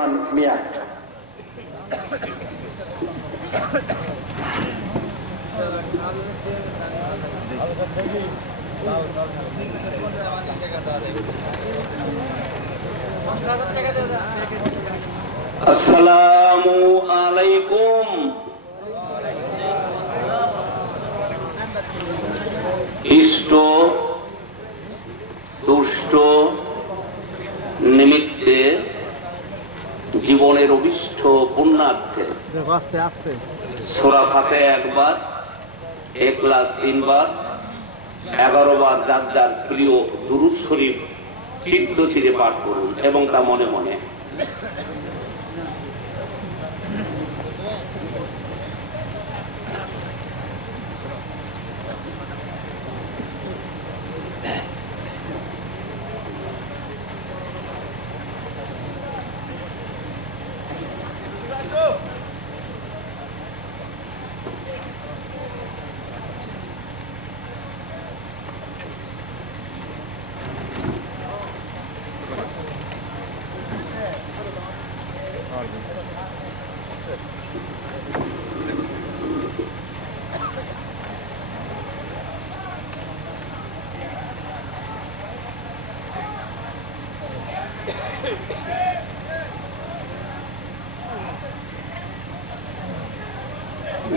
রহমান মিয়া। আসসালামু আলাইকুম। ইষ্ট দুষ্ট নিমিত্তে জীবনের অভিষ্ট পুণ্যার্থে সূরা ফাতিহা একবার, ইখলাস 3 বার, 11 বার যার যার প্রিয় দুরূদ শরীফ চিত্ত চিরে পাঠ করুন এবং তা মনে মনে।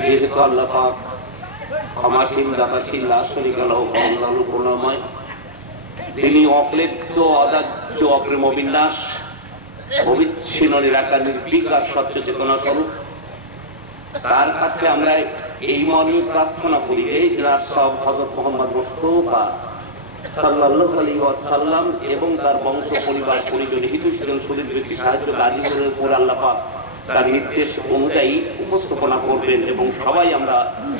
যেহেতু আল্লাহ পাক ক্ষমাশীল, দাতাশীল, লা শারীকা লাহু, করুণাময়, তিনি অক্লেদ্য, অদাহ্য, অপ্রেম অবিনাশ, অবিচ্ছিন্ন, নিরাকার, নির্ভীক আর সত্য চেতনা স্বরূপ, তার কাছে আমরা এই মর্মে প্রার্থনা করি, এই সব হযরত মুহাম্মদ মুস্তাফা সাল্লাল্লাহু আলাইহি ওয়াসাল্লাম এবং তার বংশ পরিবার পরিজন হিতৈষীজন সুদীর্ঘ সাহায্যকারীদের উপর আল্লাহ পাক তার নির্দেশ অনুযায়ী উপস্থাপনা করবেন এবং সবাই আমরা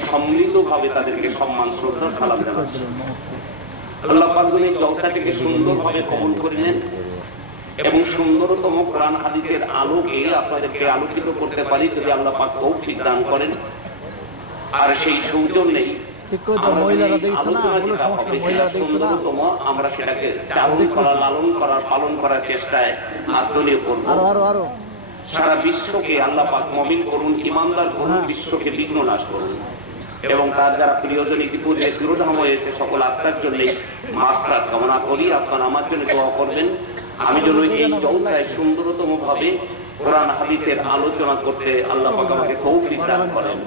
সম্মিলিতভাবে তাদেরকে সম্মান, শ্রদ্ধা, সালাম জানাচ্ছি। আল্লাহ পাক এই জলসাটিকে সুন্দরভাবে কবুল করে নেন এবং সুন্দরতম কোরআন হাদিসের আলোকে আপনাদেরকে আলোকিত করতে পারি যদি আল্লাহ পাক তৌফিক দান করেন। আর সেই সৌজন্যেই সুন্দরতম আমরা সেটাকে চালন করা, লালন করার, পালন করার চেষ্টায় আত্মনিয়োগ করব। সারা বিশ্বকে আল্লাহ পাক মুমিন করুন, ইমানদার করুন, বিশ্বকে বিঘ্ন নাশ করুন এবং তার যারা প্রিয়জন ইতিপূর্বে তিরোধাম হয়েছে সকল আত্মার জন্যে মাগফিরাত কামনা করি। আপনারা আমার জন্য দোয়া করবেন আমি যেন এই জলসায় সুন্দরতম ভাবে কোরআন হাদিসের আলোচনা করতে আল্লাহ পাক আমাকে তৌফিক দান করেন,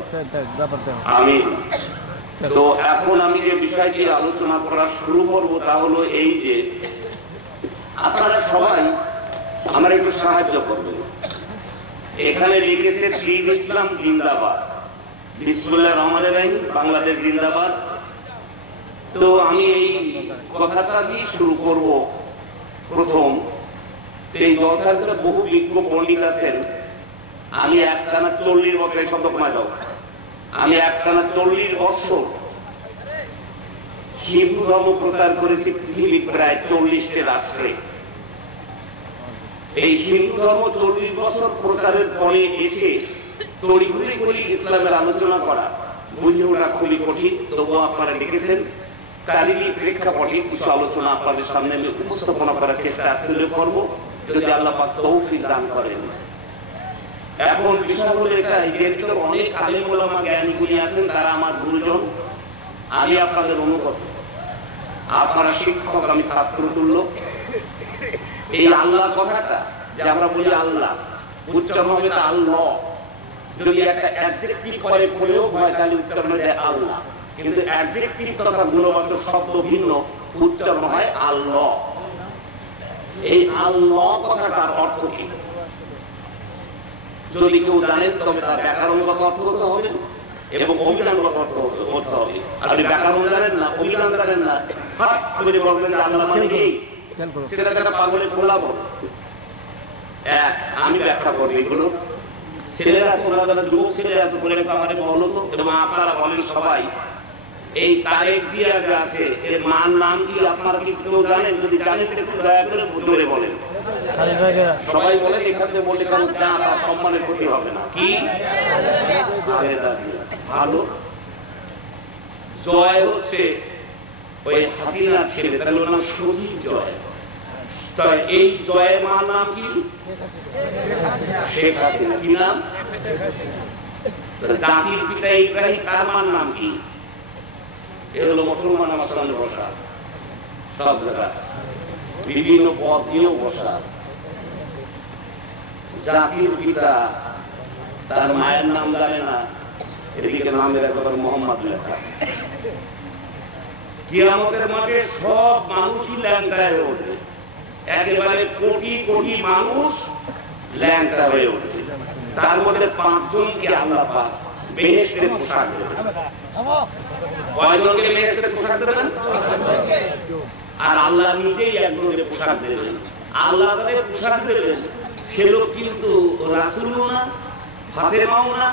আমিন। তো এখন আমি যে বিষয়টি আলোচনা করা শুরু করব তা হলো এই যে আপনারা সবাই আমার একটু সাহায্য করবেন। এখানে লিখেছে দীন ইসলাম জিন্দাবাদ, বিসমিল্লাহির রহমানির রহিম, বাংলাদেশ জিন্দাবাদ। তো আমি এই কথাটা দিয়ে শুরু করব। প্রথম, এই জলসার ভিতরে বহু বিজ্ঞ পণ্ডিত আছেন। আমি একটানা 40 বছর, এই শব্দ কমা যাও, আমি একটানা 40 বছর হিন্দু ধর্ম প্রচার করেছি পৃথিবীর প্রায় 40টি রাষ্ট্রে। এই হিন্দু ধর্ম 40 বছর প্রচারের পরে এসে তড়িঘড়ি করে ইসলামের আলোচনা করা, বুঝে ওঠা খুবই কঠিন। তবুও আপনারা দেখেছেন তারই প্রেক্ষাপটে কিছু আলোচনা আপনাদের সামনে আমি উপস্থাপনা করার চেষ্টা আসলে করব যদি আল্লাহ পাক তৌফিক দান করেন। এখন বিষয় হলো এটা, এর ভিতরে অনেক আলেম ওলামা জ্ঞানী গুণী আছেন, তারা আমার গুরুজন, আমি আপনাদের অনুগত, আপনারা শিক্ষক, আমি ছাত্র তুল্য। এই আল্লাহ কথাটা যে আমরা বলি আল্লাহ, উচ্চারণ হবে তা আল্লাহ। যদি একটা অ্যাডজেক্টিভ করে প্রয়োগ হয় তাহলে উচ্চারণ হয় আল্লাহ, কিন্তু অ্যাডজেক্টিভ তথা গুণবাচক শব্দ ভিন্ন, উচ্চারণ হয় আল্লাহ। এই আল্লাহ কথাটার অর্থ কি যদি কেউ জানেন তবে তার ব্যাকরণগত অর্থ করতে হবে এবং অভিধানগত অর্থ করতে হবে। আপনি ব্যাকরণ জানেন না, অভিধান জানেন না, হঠাৎ করে বলবেন যে আল্লাহ মানে এই, সেটা একটা পাগলের খোলা বল। আমি ব্যাখ্যা করি এগুলো। ছেলেরা তোমরা যারা যুবক ছেলে আছে বলে আমাদের বলো তো, এবং আপনারা বলেন সবাই, এই তারেক জিয়া যে আছে এর মার নাম কি আপনারা কি কেউ জানেন? যদি জানেন একটু দয়া করে জোরে বলেন। সবাই বলে এখান থেকে বললে কারণ তার সম্মানের ক্ষতি হবে না। কি ভালো জয় হচ্ছে ওই হাসিনা ছেলে, তাহলে ওর নাম সজীব জয়। এই জয়ের মার নাম কি? শেখ হাসিনা। কি নাম? জাতির পিতা ইব্রাহিম তার মার নাম কি? এ হলো মুসলমান আমার সামনে বসা, সব জায়গা বিভিন্ন পদ দিয়েও বসা। জাতির পিতা তার মায়ের নাম জানে না, এদিকে নামের একবার মোহাম্মদ লেখা। কিয়ামতের মাঠে সব মানুষই ল্যাংটা হয়ে ওঠে, একেবারে কোটি কোটি মানুষ ল্যাংটা হয়ে ওঠে। তার মধ্যে 5 জনকে আল্লাহ পাক বেহেশতের পোশাক দেবেন। কয়জনকে বেহেশতের পোশাক দেবেন? আর আল্লাহ নিজেই একজনকে পোশাক দেবেন। আল্লাহ তাদের পোশাক দেবেন, সে লোক কিন্তু রাসূলও না, ফাতেমাও না,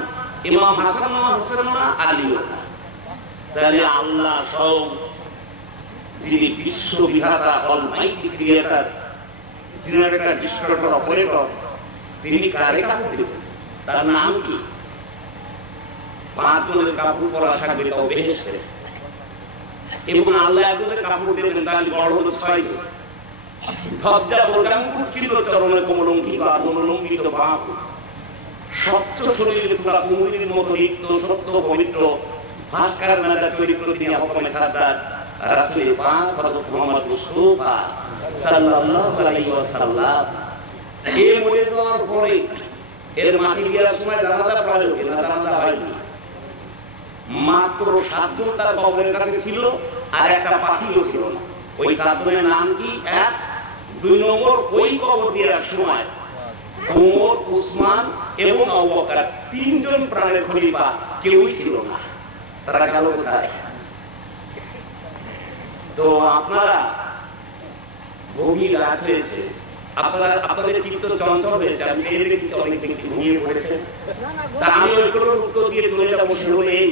ইমাম হাসান না, হোসেন না, আলীও না। তাহলে আল্লাহ সব, যিনি বিশ্ববিধাতা, অলমাইটি ক্রিয়েটার, যিনি একটা ডিস্ট্রক্টর, অপারেটর, তিনি কারে কাপড় দেবেন? তার নাম কি? 5 জনের কাপড় পরা থাকবে, তাও বেহেশতে। এবং আল্লাহ একজনের কাপড় দেবেন, তাহলে বড় হলো 6 জন। ধজ্জা প্রজাঙ্কুর ছিল চরণে কোমলঙ্কিত আদলঙ্কিত বাপ, স্বচ্ছ শরীরে পুরা কুমুরের মতো লিপ্ত, সত্য পবিত্র, ভাস্কর নাদা চরিত্র তিনি হকমে সাদ্দাত রাসূল পাক হযরত মুহাম্মদ মুস্তাফা সাল্লাল্লাহু আলাইহি ওয়াসাল্লাম। এই মরে যাওয়ার পরে এর মাটি দেওয়ার সময় জানাজা পড়া হলো না, জানাজা হয়নি। মাত্র 7 জন তার কবরের কাছে ছিল, আর একটা পাখিও ছিল না। ওই 7 জনের নাম কি? 1, 2 নম্বর, ওই কবর দেওয়ার সময় ওমর, উসমান এবং আবু বকর 3 জন প্রাণের খলিফা কেউই ছিল না। তারা গেল কোথায়? তো আপনারা গভীর রাত হয়েছে, আপনাদের চিত্ত চঞ্চল হয়েছে, আমি এই দেখছি অনেক কিছু ঘুমিয়ে পড়েছে। তা আমি ওইগুলোর উত্তর দিয়ে চলে যাবো। সে হলে এই,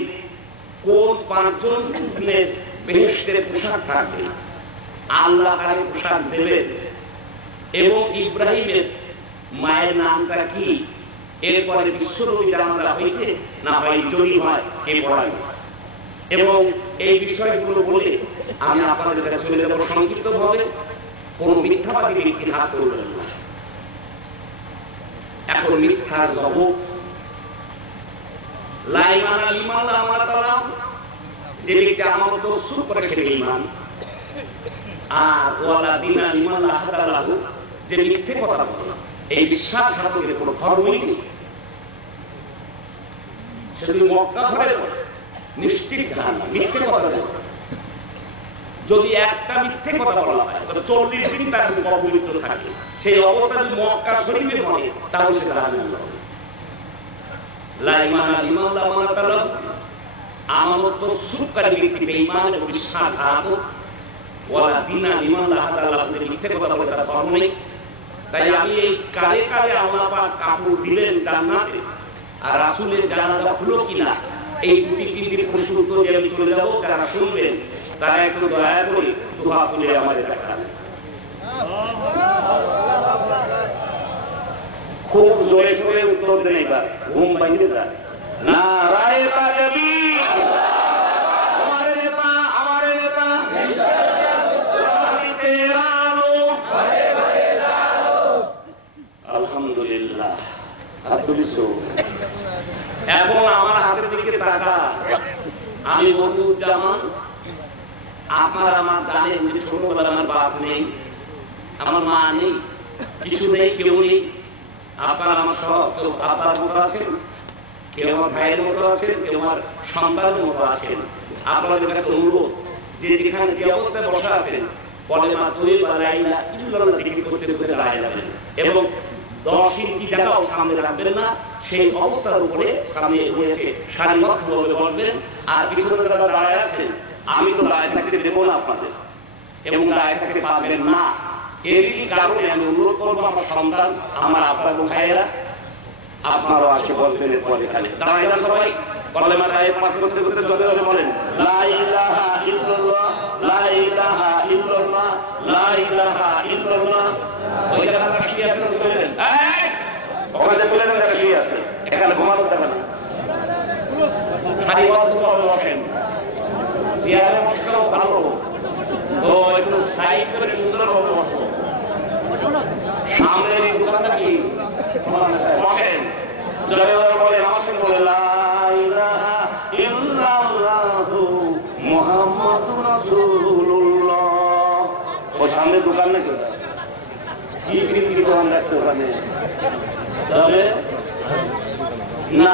কোন 5 জনের বেহেশতের পোশাক থাকবে, আল্লাহ কারে পোশাক দেবেন, এবং ইব্রাহিমের মায়ের নামটা কি, এরপরে বিশ্বনবী জানাজা হয়েছে না হয়, যদি হয় কে পড়াবে। এবং এই বিষয়গুলো বলে আমি আপনাদের কাছে চলে যাবো সংক্ষিপ্ত ভাবে। কোন মিথ্যাবাদী ব্যক্তি হাত করবেন না। এখন মিথ্যার জগৎ, লাইমানা লিমান আমার তালাম, যে ব্যক্তি আমার তো শুরু করে সে ইমান, আর ওয়ালা দিনা লিমান আহাদালাহু, যে মিথ্যে কথা বলে, এই বিশ্বাসঘাতকের কোনো ধর্মই নেই। সে যদি মক্কা ধরে নিশ্চিত জাহান্নাম, মিথ্যে কথা বলে। যদি একটা মিথ্যে কথা বলা হয় তবে 40 দিন তার অপবিত্র থাকে। সেই অবস্থা যদি মক্কা শরীফের হয়, তাহলে সে জাহান্নামে যাবে। লা ঈমানা লিমান লা আমানাতা লাহু, আমানত সুরকারী ব্যক্তি বেঈমান এবং বিশ্বাসঘাতক, ওয়ালা দিনা লিমান লা আহাদা লাহু, যে মিথ্যে কথা বলে তার ধর্ম নেই। তাই আমি এই কালে কালে আল্লাহ পাক কাপড় দিলেন জান্নাতে, আর রাসূলের জানাজা হলো কিনা, এই 2-3 প্রশ্ন উত্তর দিয়ে আমি চলে যাবো। যারা শুনবেন তারা একটু দয়া করে দুহাত তুলে আমাদের দেখান। খুব জোরে জোরে উত্তর দেন, এবার ঘুম ভাঙিয়ে যায়। নারায়ে তাকবীর, আমার নেতা, আমার নেতা, আলহামদুলিল্লাহ। এখন আমার হাতের দিকে তাকা। আমি মনিরুজ্জামান। আপনারা আমার জানেন যে ছোটবেলা আমার বাপ নেই, আমার মা নেই, কিছু নেই, কেউ নেই। আপনারা আমার সব, কেউ আপনার মতো আছেন, কেউ আমার ভাইয়ের মতো আছেন, কেউ আমার সন্তানের মতো আছেন। আপনাদের কাছে অনুরোধ, যে যেখানে যে অবস্থায় বসা আছেন, বলে মা তুই বা লা ইলাহা ইল্লাল্লাহ জিকির করতে করতে দাঁড়িয়ে যাবেন, এবং 10 ইঞ্চি জায়গাও সামনে রাখবেন না। সেই অবস্থার উপরে সামনে রয়েছে সারিবদ্ধভাবে বসবেন। আর পিছনে যারা দাঁড়ায় আছেন, আমি তো দাঁড়ায় থাকতে দেবো না আপনাদের, এবং দাঁড়ায় থাকতে পারবেন না। এরই কারণে আমি অনুরোধ করবো আমার সন্তান, আমার আপনার ভাইয়েরা, আপনারও আসে বলবেন এরপরে এখানে দাঁড়ায় না সবাই। কলেমা সাহেব পাঠ করতে করতে জোরে জোরে বলেন, লা ইলাহা ইল্লাল্লাহ, লা ইলাহা ইল্লাল্লাহ, লা ইলাহা ইল্লাল্লাহ। ওই জায়গা কাশি আছে বলেন, ওখানে বলেন কাশি আছে, এখানে ঘুমাতে যাবে না। সারিবদ্ধভাবে বসেন, চেয়ারে বসলেও ভালো, তো একটু সাইড করে সুন্দরভাবে বসো। সামনের এই দোকানটা কি বসে জয়বার বলে আমার সঙ্গে বলে লা ইলাহা ইল্লাল্লাহু মুহাম্মাদুর রাসূলুল্লাহ। ও সামনে দোকান নাকি ওটা? কি কি দোকান রাখতে ওখানে? তবে না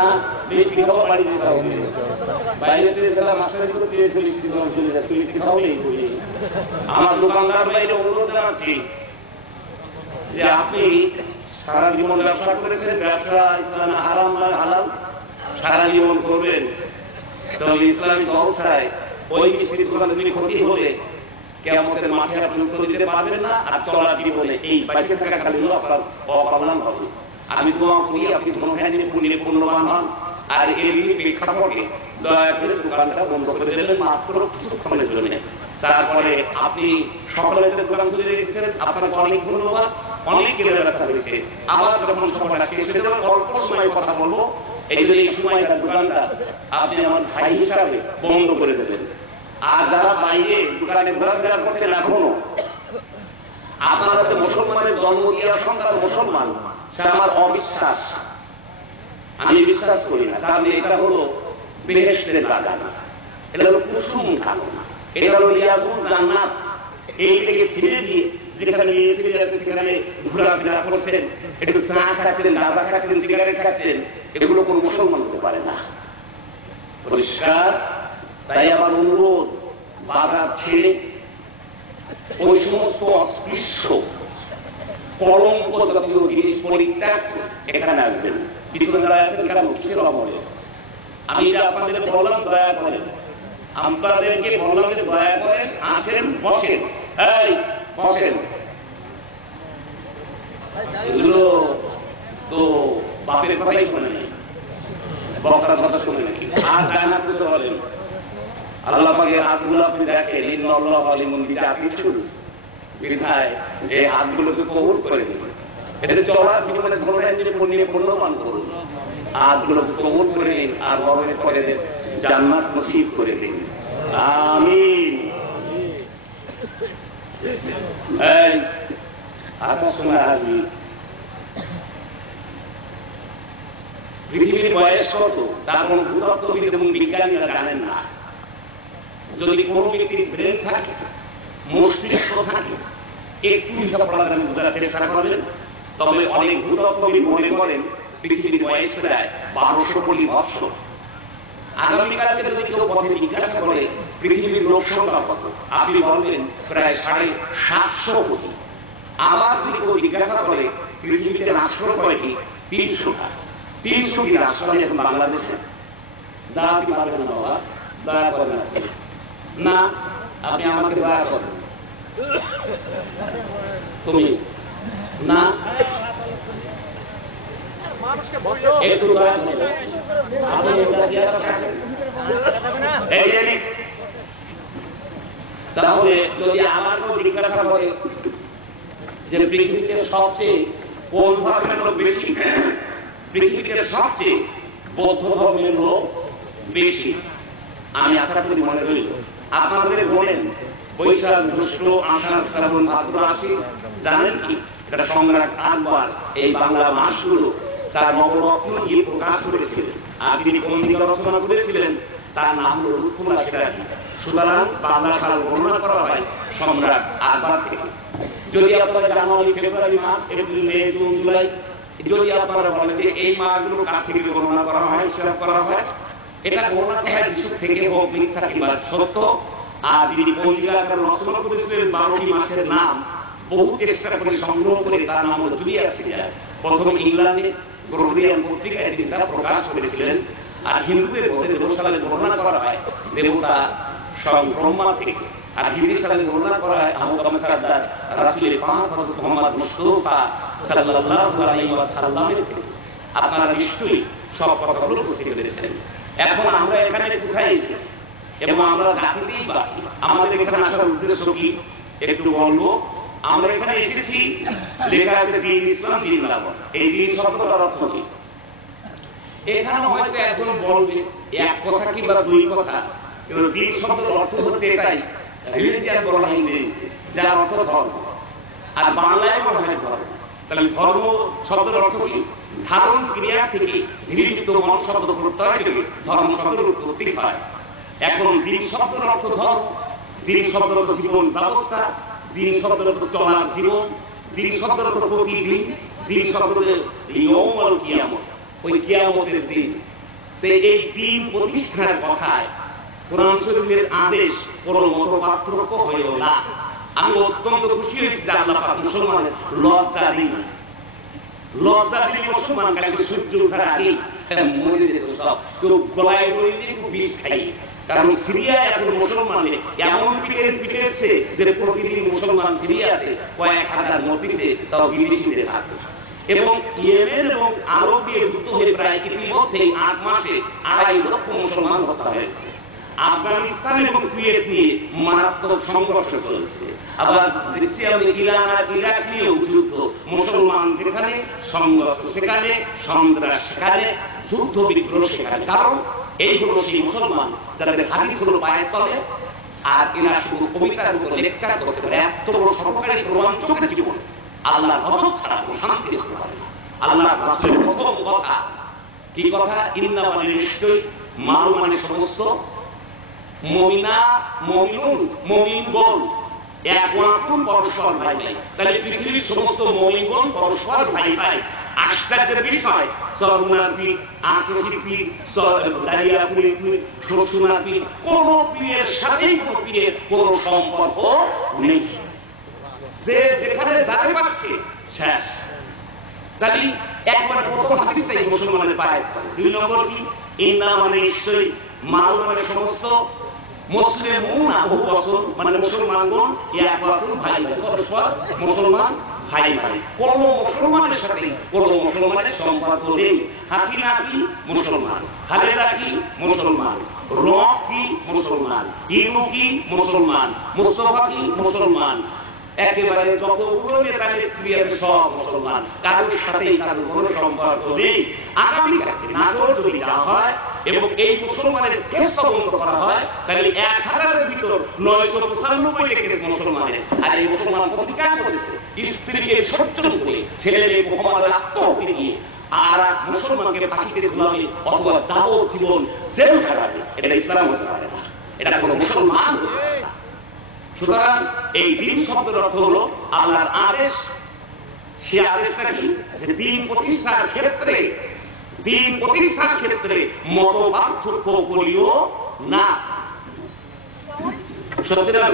মিষ্টি খাওয়া বাড়ি দিতে হবে, বাইরে থেকে গেলাম মাস্টারের করে দিয়েছে মিষ্টি দোকান চলে যাচ্ছে, মিষ্টি খাওয়ালেই বলি। আমার দোকানদার বাইরে অনুরোধ জানাচ্ছি যে আপনি সারা জীবন ব্যবসা করেছেন, ব্যবসা ইসলামে হারাম না হালাল সারা জীবন করবেন, তবে ইসলামিক অবস্থায় ওই মিষ্টির দোকানে তুমি ক্ষতি হলে কিয়ামতের মাঠে আপনি উত্তর দিতে পারবেন না, আর চলার জীবনে এই বাইরে থাকা কালীন আপনার অকল্যাণ হবে। আমি দোয়া করি আপনি ধনখানি পুণ্যে পুণ্যবান হন, আর এর প্রেক্ষাপটে দয়া করে দোকানটা বন্ধ করে দেবেন মাত্র কিছুক্ষণের জন্য। তারপরে আপনি সকলের দোকান খুলে রেখেছেন, আপনাকে অনেক ধন্যবাদ, অনেক কেনার ব্যবস্থা হয়েছে। আবার যখন সময়টা শেষ হয়ে যাবে অল্প সময় কথা বলবো, এই জন্য এই সময়টা দোকানটা আপনি আমার ভাই হিসাবে বন্ধ করে দেবেন। আর যারা বাইরে দোকানে ঘোরাফেরা করছেন এখনো, আপনারা তো মুসলমানের জন্ম দেওয়ার সন্তান মুসলমান, সে আমার অবিশ্বাস, আমি বিশ্বাস করি না। কারণ এটা হলো বেহেশতের বাগান, এটা হলো কুসুম খানো, এটা হলো রিয়াজুল জান্নাত। এই থেকে ফিরে দিয়ে যেখানে এসে যাচ্ছে সেখানে ঘোরাফেরা করছেন, একটু চা খাচ্ছেন, গাঁজা খাচ্ছেন, সিগারেট খাচ্ছেন, এগুলো কোনো মুসলমান হতে পারে না, পরিষ্কার। তাই আমার অনুরোধ, বাজার ছেড়ে ওই সমস্ত অস্পৃশ্য কলঙ্ক জাতীয় জিনিস পরিত্যাগ এখানে আসবেন। পিছনে যারা আছেন কেন কিসের অমলে? আমি যে আপনাদের বললাম দয়া করেন, আপনাদেরকে বললাম যে দয়া করেন, আসেন, বসেন, এই বসেন। এগুলো তো বাপের কথাই শোনে নেই, বক্তার কথা শুনে নাকি? আর জানা কিছু বলেন আল্লাহ পাকের হাতগুলো আপনি দেখেন, ইন্নাল্লাহু আলিমুন বিযাতিল বিধায় এই হাতগুলোকে কবুল করে দিন। এটা চলার জীবনে ধর্মের পুণ্যে পুণ্যবান করুন, হাতগুলোকে কবুল করে দিন, আর মরণে পরে জান্নাত নসিব করে দিন, আমিন। এই আকাশ শোনা হাজি, পৃথিবীর বয়স কত তার কোন ভূতত্ত্ববিদ এবং বিজ্ঞানীরা জানেন না। যদি কোন ব্যক্তির ব্রেন থাকে, মস্তিষ্ক থাকে, একটু লেখাপড়া বোঝার চেষ্টা করবেন, তবে অনেক ভূতত্ত্ববিদ মনে করেন পৃথিবীর বয়স প্রায় 1200 কোটি বৎসর। আগামীকালকে যদি কেউ পথে জিজ্ঞাসা করে পৃথিবীর লোক সংখ্যা কত, আপনি বলবেন প্রায় 750 কোটি। আবার যদি কেউ জিজ্ঞাসা করে পৃথিবীতে রাষ্ট্র কয়টি, 300টা। 300টি রাষ্ট্র এখন বাংলাদেশে। দয়া কি পারবেন না বাবা? দয়া করেন না, আপনি আমাকে দয়া করেন, তুমি না একটু দয়া করেন। তাহলে যদি আমার কেউ জিজ্ঞাসা করে যে পৃথিবীতে সবচেয়ে কোন ধর্মের লোক বেশি, পৃথিবীতে সবচেয়ে বৌদ্ধ ধর্মের লোক বেশি, আমি আশা করি মনে রইল আপনাদের বলেন বৈশাখ জ্যৈষ্ঠ আষাঢ় শ্রাবণ ভাদ্র আশ্বিন, জানেন কি এটা সম্রাট আকবর এই বাংলা মাসগুলো তার নবরত্ন দিয়ে প্রকাশ করেছিলেন। আর তিনি কোন দিকে রচনা করেছিলেন তার নাম হল রুকুলা সিরাজি। সুতরাং বাংলা সাল গণনা করা হয় সম্রাট আকবর থেকে। যদি আপনারা জানুয়ারি ফেব্রুয়ারি মাস, এপ্রিল মে জুন জুলাই, যদি আপনারা বলেন যে এই মাসগুলো কার থেকে গণনা করা হয়, হিসাব করা হয়, এটা গণনা করা হয় যিশু থেকে হোক মিথ্যা কিংবা সত্য। আর যিনি পঞ্জিকা রচনা করেছিলেন 12টি মাসের নাম বহু চেষ্টা করে সংগ্রহ করে তার নাম হল জুলিয়াস সিজার। প্রথম ইংল্যান্ডে গ্রেগরিয়ান পত্রিকায় তিনি তা প্রকাশ করেছিলেন। আর হিন্দুদের মধ্যে দেব সালে গণনা করা হয় দেবতা স্বয়ং ব্রহ্মা থেকে, আর হিন্দি সালে গণনা করা হয় আহমদ সারদার রাসূলের পাক হযরত মুহাম্মদ মুস্তাফা সাল্লাল্লাহু আলাইহি ওয়াসাল্লামের থেকে। আপনারা নিশ্চয়ই সব কথাগুলো বুঝতে পেরেছেন। এখন আমরা এখানে কোথায় এসেছি এবং আমরা জানতেই বাকি আমাদের এখানে আসার উদ্দেশ্য কি একটু বলবো। আমরা এখানে এসেছি, লেখা আছে দিন ইসলাম জিন্দাবাদ। এই দিন শব্দটার অর্থ কি? এখানে হয়তো একজন বলবে এক কথা কিংবা দুই কথা, কিন্তু দিন শব্দের অর্থ হচ্ছে এটাই, রিলিজিয়ান বলা হয় ইংরেজিতে, যার অর্থ ধর্ম, আর বাংলায় বলা হয় ধর্ম। তাহলে ধর্ম শব্দের অর্থ কি? ধারণ ক্রিয়া থেকে নিযুক্ত মন শব্দ প্রত্যয় থেকে ধর্ম শব্দের উৎপত্তি হয়। এখন দিন শব্দের অর্থ ধর্ম, দিন শব্দের অর্থ জীবন ব্যবস্থা, দিন শব্দের অর্থ চলার জীবন, দিন শব্দের অর্থ প্রতিদিন, দিন শব্দের ইয়ৌমল কিয়ামত, ওই কিয়ামতের দিন। তো এই দিন প্রতিষ্ঠার কথায় কোরআন শরীফের আদেশ কোনো মত পার্থক্য হইল না। আমি অত্যন্ত খুশি হয়েছি যে আল্লাহ পাক মুসলমানের লজ্জা দিন, লজ্জা দিন মুসলমান কালকে সূর্য ওঠার আগেই মরে যেত সব, কেউ গলায় দড়ি দিয়ে বিষ খাই। কারণ সিরিয়ায় এখন মুসলমানের এমন পিটেছে যে প্রতিদিন মুসলমান সিরিয়াতে কয়েক হাজার মতিতে তাও বিদেশিদের হাতে, এবং ইয়েমেন এবং আরবে যুদ্ধ হয়ে প্রায় ইতিমধ্যে 8 মাসে 2.5 লক্ষ মুসলমান হত্যা হয়েছে। আফগানিস্তান এবং কুয়েত নিয়ে মারাত্মক সংঘর্ষ চলছে। আবার দেখছি আমি ইরান আর ইরাক নিয়েও যুদ্ধ, মুসলমান যেখানে সংঘর্ষ সেখানে, সন্ত্রাস সেখানে, যুদ্ধ বিগ্রহ সেখানে। কারণ এই হলো সেই মুসলমান যাদের হাদিস হলো পায়ের তলে, আর এরা শুধু কবিতার উপর লেকচার করতে পারে। এত বড় সরকারি রোমাঞ্চকের জীবন আল্লাহর গজব ছাড়া কোনো শান্তি আসতে পারে না। আল্লাহর রাসূলের প্রথম কথা কি কথা? ইন্না মানে নিশ্চয়ই, মাল মানে সমস্ত, মুমিনা মুমিনুন মুমিনগণ একমাত্র পরস্পর ভাই ভাই। তাহলে পৃথিবীর সমস্ত মুমিনগণ পরস্পর ভাই ভাই। আশ্চর্যের বিষয়, চরমনার পীর, আঁকড়ি পীর, দাঁড়িয়াপুরি পীর, শ্বশুনার পীর, কোন পীরের সাথেই কোন পীরের কোন সম্পর্ক নেই। যে যেখানে দাঁড়িয়ে পাচ্ছে শেষ। তাহলে একবার প্রথম হাদিসটাই মুসলমানের পায়। 2 নম্বর কি? ইন্না মানে নিশ্চয়ই, মাল মানে সমস্ত, মুসলিমুন বহু বছর মানে মুসলমানগণ একমাত্র ভাই ভাই, পরস্পর মুসলমান ভাই ভাই। কোন মুসলমানের সাথে কোন মুসলমানের সম্পর্ক নেই। হাসিনা কি? মুসলমান। খালেদা কি? মুসলমান। র কি? মুসলমান। ইনু কি? মুসলমান। মুস্তফা কি? মুসলমান। একেবারে যতগুলো নেতা নেত্রী আছে সব মুসলমান, কারোর সাথেই কারোর কোনো সম্পর্ক নেই। আগামীকালকে নাগর যদি যাওয়া হয় এবং এই মুসলমানের কেস তদন্ত করা হয়, তাহলে 1000-এর ভিতর 995 কেস মুসলমানের। আর এই মুসলমান প্রতিকার করেছে স্ত্রীকে সজ্জন করে, ছেলের মোহাম্মদের আত্মহত্যা দিয়ে, আর মুসলমানকে ফাঁসিতে ঝুলাবে অথবা যাবজ্জীবন জেল খাটাবে। এটা ইসলাম হতে পারে না, এটা কোনো মুসলমান হতে পারে না। সুতরাং এই দিন শব্দের অর্থ হলো আল্লাহর আদেশ। সে আদেশটা কি? যে দিন প্রতিষ্ঠার ক্ষেত্রে মত পার্থক্য করিও না। সত্যি না?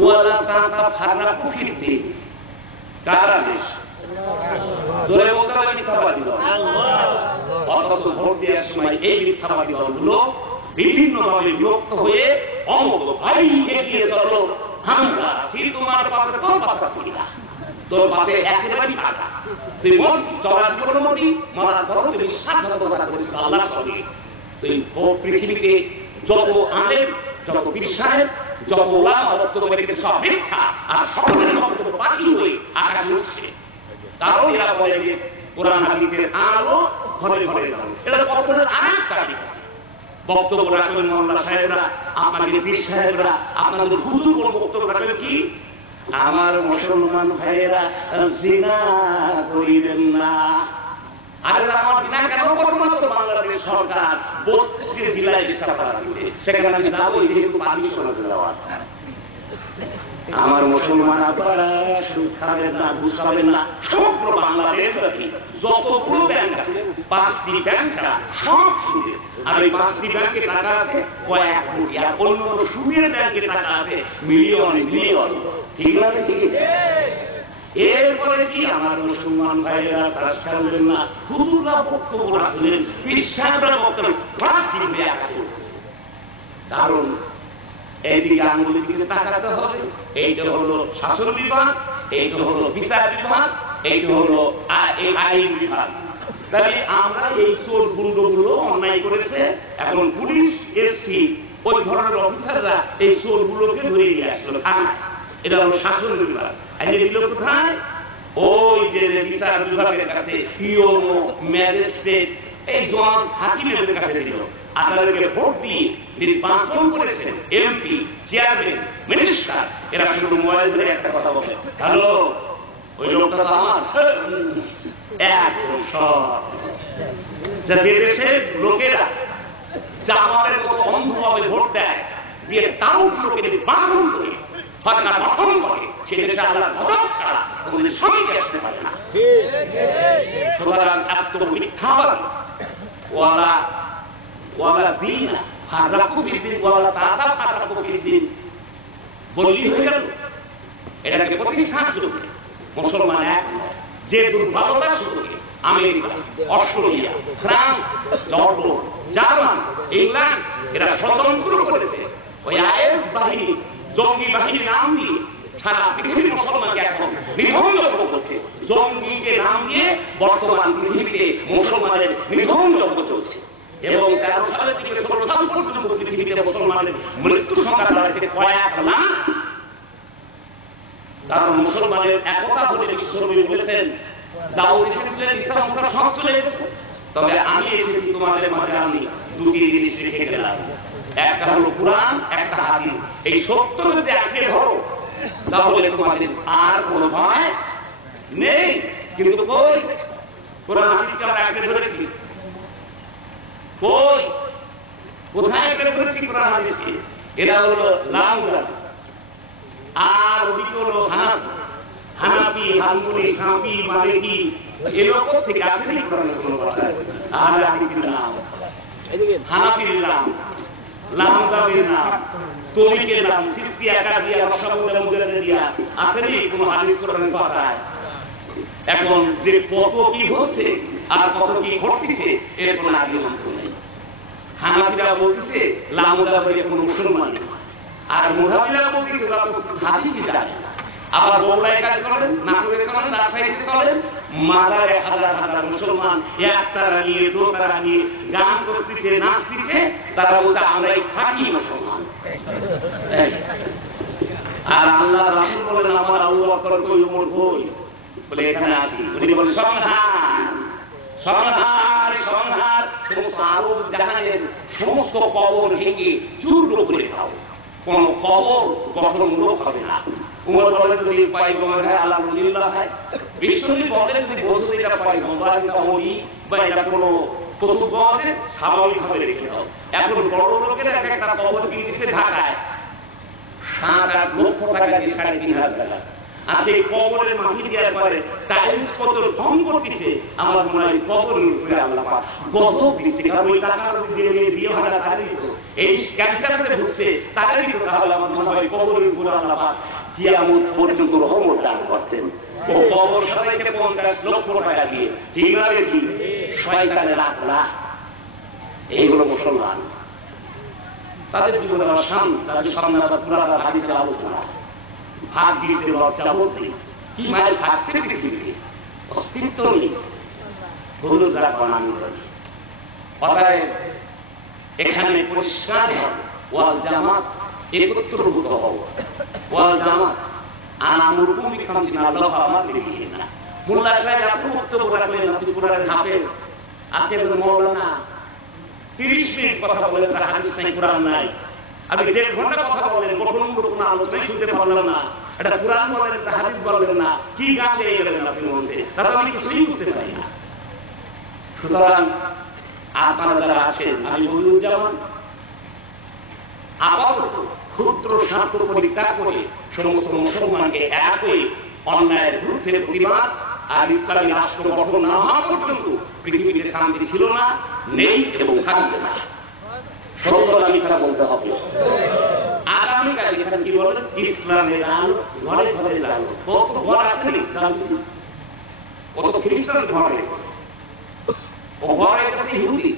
ওয়ালা তাতা ফাররাকু ফিদ্দিন, কার আদেশ? জোরে বলতে হবে মিথ্যাবাদী দল। অথচ ভোট দেওয়ার সময় এই মিথ্যাবাদী দলগুলো বিভিন্ন দলে বিভক্ত হয়ে অমক ভাই এগিয়ে চলো, আমরা তোমার পাশে তোর পাশা করি না, তোর পাশে একেবারেই ফাঁকা। তুই মন চলার জীবনের মধ্যে মরার পর তুমি সাবধানতা করিস আল্লাহর সঙ্গে। তুই পৃথিবীতে যত আলেম, যত পীর সাহেব, যত ওলামা বক্তব্য রেখে সব মিথ্যা, আর সকলের বক্তব্য বাতিল হয়ে আকাশে উঠছে। কারণ এরা বলে যে কোরআন হাদিসের আলো ঘরে ঘরে যাবে। এটা কখনের আরেকটা বক্তব্য রাখবেন মোল্লা সাহেবরা, আপনাদের পীর সাহেবরা, আপনাদের হুজুর বক্তব্য রাখবেন কি? আমার মুসলমান ভাইয়েরা জিনা করিবেন না। আর আমার জিনা কেন করবো না? তো বাংলাদেশ সরকার 32 জেলায় ইস্তাহার দিচ্ছে, সেখানে আমি যাবো যেহেতু পারমিশন দেওয়া। আমার মুসলমান আপনারা সুদ খাবেন না, ঘুষ খাবেন না। সমগ্র বাংলাদেশ যতগুলো ব্যাংক আছে, 5টি ব্যাংক সব সুদে। আর ওই 5টি ব্যাংকে টাকা আছে কয়েক কোটি, আর অন্য সুদের ব্যাংকে টাকা আছে মিলিয়ন মিলিয়ন। ঠিক না? ঠিক। এরপরে কি আমার মুসলমান ভাইয়েরা কাজ করবেন না? হুজুররা বক্তব্য রাখলেন, পীর সাহেবরা বক্তব্য দিবে আকাশে। কারণ এইদিকে আঙুলের দিকে তাকাতে হবে। এইটা হলো শাসন বিভাগ, এইটা হলো বিচার বিভাগ, এইটা হলো আইন বিভাগ। তাহলে আমরা এই চোর গুন্ডগুলো অন্যায় করেছে, এখন পুলিশ এসপি ওই ধরনের অফিসাররা এই চোরগুলোকে ধরে নিয়ে আসলো থানায়। এটা হলো শাসন বিভাগ। আর এগুলো কোথায়? ওই যে বিচার বিভাগের কাছে পিওনো, ম্যাজিস্ট্রেট, এই জজ হাকিমের কাছে দিল। আপনাদেরকে ভোট দিয়ে নির্বাচন করেছেন এমপি, চেয়ারম্যান, মিনিস্টার, এরা শুধু মোবাইল ধরে একটা কথা বলে, হ্যালো ওই লোকটা তো আমার এক দেশের লোকেরা জামাতের মতো অন্ধভাবে ভোট দেয়, দিয়ে তাও লোকের বারণ করে সরকার গঠন করে, সে দেশে আল্লাহ গজব ছাড়া কোনদিন সঙ্গে আসতে পারে না। সুতরাং এত মিথ্যাবাদ ওয়ালা ওয়ালা দিন হারাকু বিদিন ওয়ালা তাদা হারাকু বিদিন বলি হয়ে গেল। এটাকে প্রতিষ্ঠান করবে মুসলমান এক, যে দুর্বলতা শুরু America, Australia, France, London, German, England এরা ষড়যন্ত্র করেছে ওই আইএস বাহিনী, জঙ্গি বাহিনী নাম দিয়ে সারা পৃথিবীর মুসলমানকে এখন নিধন করছে। জঙ্গিকে নাম দিয়ে বর্তমান পৃথিবীতে মুসলমানের নিধন যজ্ঞ চলছে এবং 13 সাল থেকে 16 সাল পর্যন্ত পৃথিবীতে মুসলমানের মৃত্যু সংখ্যা দাঁড়াচ্ছে কয়েক লাখ। কারণ মুসলমানের একতা বলে বিশ্বনবী বলেছেন, দাউদ এসেছিলেন ইসলাম সব চলে এসেছে, তবে আমি এসেছি তোমাদের মাঝে আমি দুটি জিনিস রেখে গেলাম, একটা হলো কোরআন, একটা হাদিস। এই সত্য যদি আগে ধরো তাহলে তোমাদের আর কোনো ভয় নেই। কিন্তু কই কোরআন হাদিসকে আমরা আগে ধরেছি? কই কোথায় আগে ধরেছি কোরআন হাদিসকে? এরা হলো লাউজা, আর ওদিকে হলো হানাফি, হাম্বলি, শাফি, মালিকি, এরকম থেকে আসেনি কোরআনের কোনো কথা। আর হাদিসের নাম হানাফির নাম, লামজাবির নাম, তরিকের নাম, সিস্তিয়া কাদিয়া, রসাবুল্লাহ মুজাদ্দিদিয়া আসেনি কোনো হাদিস কোরআনের কথায়। এখন যে কত কি হচ্ছে আর কত কি ঘটতেছে এর কোনো আর্গুমেন্ট নেই। হানাফিরা বলতেছে লামজাবির কোনো মুসলমান, আর মুজাহিদরা বলতেছে ওরা তো হাদিসই জানে। আবার বৌলাই কাজ করেন, নাটকে চলেন, রাজশাহীতে চলেন, মাদারে হাজার হাজার মুসলমান একতারা নিয়ে দোতারা নিয়ে গান করতেছে, নাচতেছে, তারা বলতে আমরাই থাকি মুসলমান। আর আল্লাহ রাসূল বলেন আমার আবু বকর কই, ওমর কই, বলে এখানে আছি। উনি বলেন সংহার সংহার সংহার, সমস্ত আরব জাহানের সমস্ত কবর ভেঙে চূর্ণ করে দাও, কোন কবর গঠনমূলক হবে না। উমর বলেন যদি পয়গম্বর হয় আলহামদুলিল্লাহ হয়, বিশ্বনবী বলেন যদি বলতে এটা পয়গম্বর এটা ওলি বা এটা কোনো প্রতুবদের স্বাভাবিকভাবে রেখে দাও। এখন বড় লোকেরা একটা কবর কিনতেছে ঢাকায় 7-8 লক্ষ টাকা দিয়ে 3.5 টাকা, আর সেই কবরের মাটি দেওয়ার পরে টাইলস কত ঢং করতেছে, আমার মনে হয় কবরের উপরে আল্লাহ পাক গজব দিচ্ছে। কারণ ওই টাকা দিয়ে বিয়ে ভাড়া চালিয়ে এই ক্যান্সারে ঢুকছে তাদের দিত, তাহলে আমার মনে হয় কবরের উপরে আল্লাহ পাক কিয়ামত পর্যন্ত রহমত দান করতেন। ও কবর সবাইকে 50 লক্ষ টাকা দিয়ে, ঠিক না কি শয়তানের আখড়া। এইগুলো মুসলমান, তাদের জীবনে আসাম, তাদের সামনে আবার পুরাটা হাদিসের আলোচনা, ভাগ দিতে লজ্জা বলতে কি মায়ের খাচ্ছে পৃথিবীতে অস্তিত্ব নেই। হলুদ যারা বানানো করি অতএব এখানে পরিষ্কার ওয়াল জামাত একত্রভূত হও, ওয়াল জামাত আনামুরকুম বিখামসিন আল্লাহ আমাদের দিয়ে না। মোল্লা সাহেব এত বক্তব্য রাখলেন, ত্রিপুরার হাফেজ আজকে মৌলানা 30 মিনিট কথা বলেন, তার হাদিস নাই, কোরআন নাই। আপনি 1.5 ঘন্টা কথা বলেন, গঠনমূলক কোনো আলোচনাই শুনতে পারলেন না, এটা কোরআন বলেন, এটা হাদিস বলেন না, কি গান গেয়ে গেলেন আপনি বলতে, তারা আমি কিছুই বুঝতে পারি না। সুতরাং আপনারা যারা আছেন, আমি বলুজ্জামান আপাতত ক্ষুদ্র স্বার্থ পরিত্যাগ করে সমস্ত মুসলমানকে একই অন্যায়ের বিরুদ্ধে প্রতিবাদ আর ইসলামী রাষ্ট্র গঠন না হওয়া পর্যন্ত পৃথিবীতে শান্তি ছিল না, নেই এবং থাকবে না। সত্য আমি তারা বলতে হবে। আগামীকাল এখানে কি বলেন, ইসলামের আলো ঘরে ঘরে লাগানো। কত ঘর আছে কত খ্রিস্টান ঘরে, ও ঘরে কাছে ইহুদি।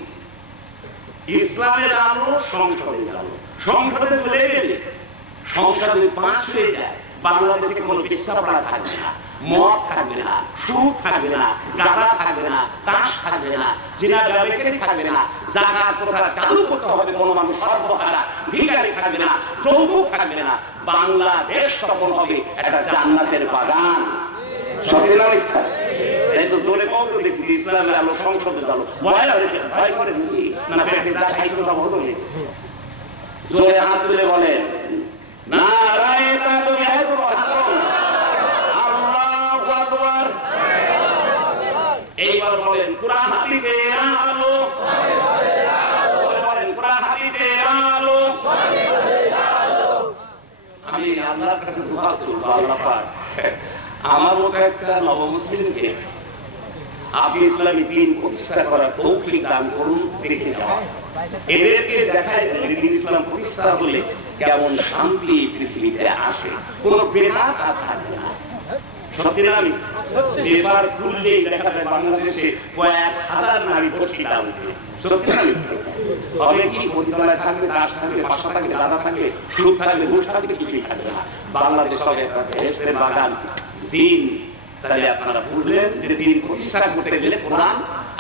ইসলামের আলো সংসদে আলো, সংসদে চলে গেলে সংসদে 5 হয়ে যায়। বাংলাদেশে কোনো পেশাপড়া থাকবে না, মদ থাকবে না, সুদ থাকবে না, গাঁজা থাকবে না, তাস থাকবে না, জিনা ব্যবসায়ী থাকবে না, জাকাত প্রথা চালু করতে হবে, কোনো মানুষ সর্বহারা ভিখারি থাকবে না, যৌতুক থাকবে না। বাংলাদেশ তখন হবে একটা জান্নাতের বাগান। সঠিক মিথ্যা? তাই তো জোরে কত দেখি ইসলামের আলো সংসদে আলো ভয় হয়েছে, ভয় করে বুঝি না জোরে হাত তুলে বলেন নারায়ণ। এবার বলেন কোরআন হাদিসে আলো, বলেন কোরআন হাদিসে আলো। আমি আল্লাহর কাছে দোয়া করব, আল্লাহ পাক আমার মতো একটা নবমুসলিমকে আপনি ইসলামী দ্বীন প্রতিষ্ঠা করার তৌফিক দান করুন। দেখে যাওয়া এদেরকে দেখায় দিন ইসলাম প্রতিষ্ঠা হলে কেমন শান্তি পৃথিবীতে আসে, কোন বেদাত আর থাকবে না। সত্যি না? আমি এবার খুললেই দেখা যায় বাংলাদেশে কয়েক হাজার নারী পত্রিকা উঠবে। সত্যি না? তবে কি পরিচালনায় থাকবে, দাস থাকবে, বাসা থাকবে, দাদা থাকবে, সুখ থাকবে, ঘুষ থাকবে, কিছুই থাকবে না। বাংলাদেশ হবে একটা বেহেশতের বাগান। দিন তাহলে আপনারা বুঝলেন যে দিন প্রতিষ্ঠা করতে গেলে কোরআন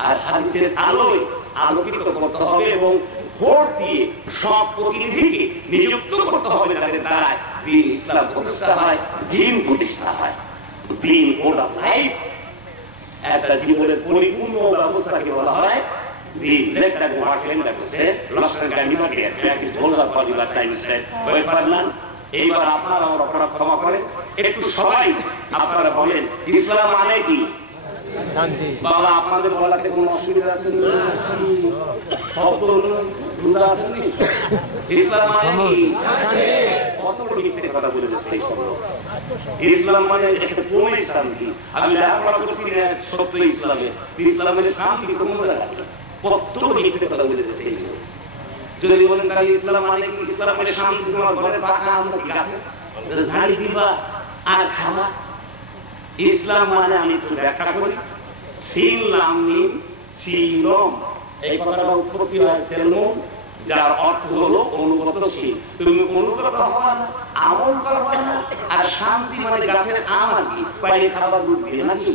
আর হাদিসের আলোয় আলোকিত করতে হবে এবং ভোট দিয়ে সব প্রতিনিধিকে নিযুক্ত করতে হবে যাদের দ্বারা দিন ইসলাম প্রতিষ্ঠা হয়, দিন প্রতিষ্ঠা হয়। দিন ওটা লাইফ, একটা জীবনের পরিপূর্ণ ব্যবস্থাকে বলা হয় দিন। একটা গোয়াটেন লাগছে লস্কর গাড়ি মাকে একটি ঝোলদার পরিবার টাইম সেট হয়ে পারলাম। এইবার আপনারা আমার অপরাধ ক্ষমা করেন, একটু সবাই আপনারা বলেন ইসলাম মানে কি? বাবা আপনাদের বলাতে কোন অসুবিধা আছে? ইসলাম মানে কি? কত মিথ্যে কথা বলে যাচ্ছে। ইসলাম মানে একটা কোন শান্তি? আমি লেখাপড়া করছি সত্য ইসলামে, ইসলামের শান্তি কোন কত মিথ্যে কথা বলে যাচ্ছে। যদি বলেন তাহলে ইসলাম মানে কি? ইসলাম মানে শান্তি, তোমার ঘরে পাখা আমরা কি আছে ঝাড়ি দিবা আর খাওয়া। ইসলাম মানে আমি একটু ব্যাখ্যা করি, সিলম এই কথাটা উৎপত্তি হয়েছে যার অর্থ হলো অনুগতশীল। তুমি অনুগত হবা না, আমল করবা না। আর শান্তি মানে গাছের আম আর কি, পাইলে খাবার উঠবে নাকি?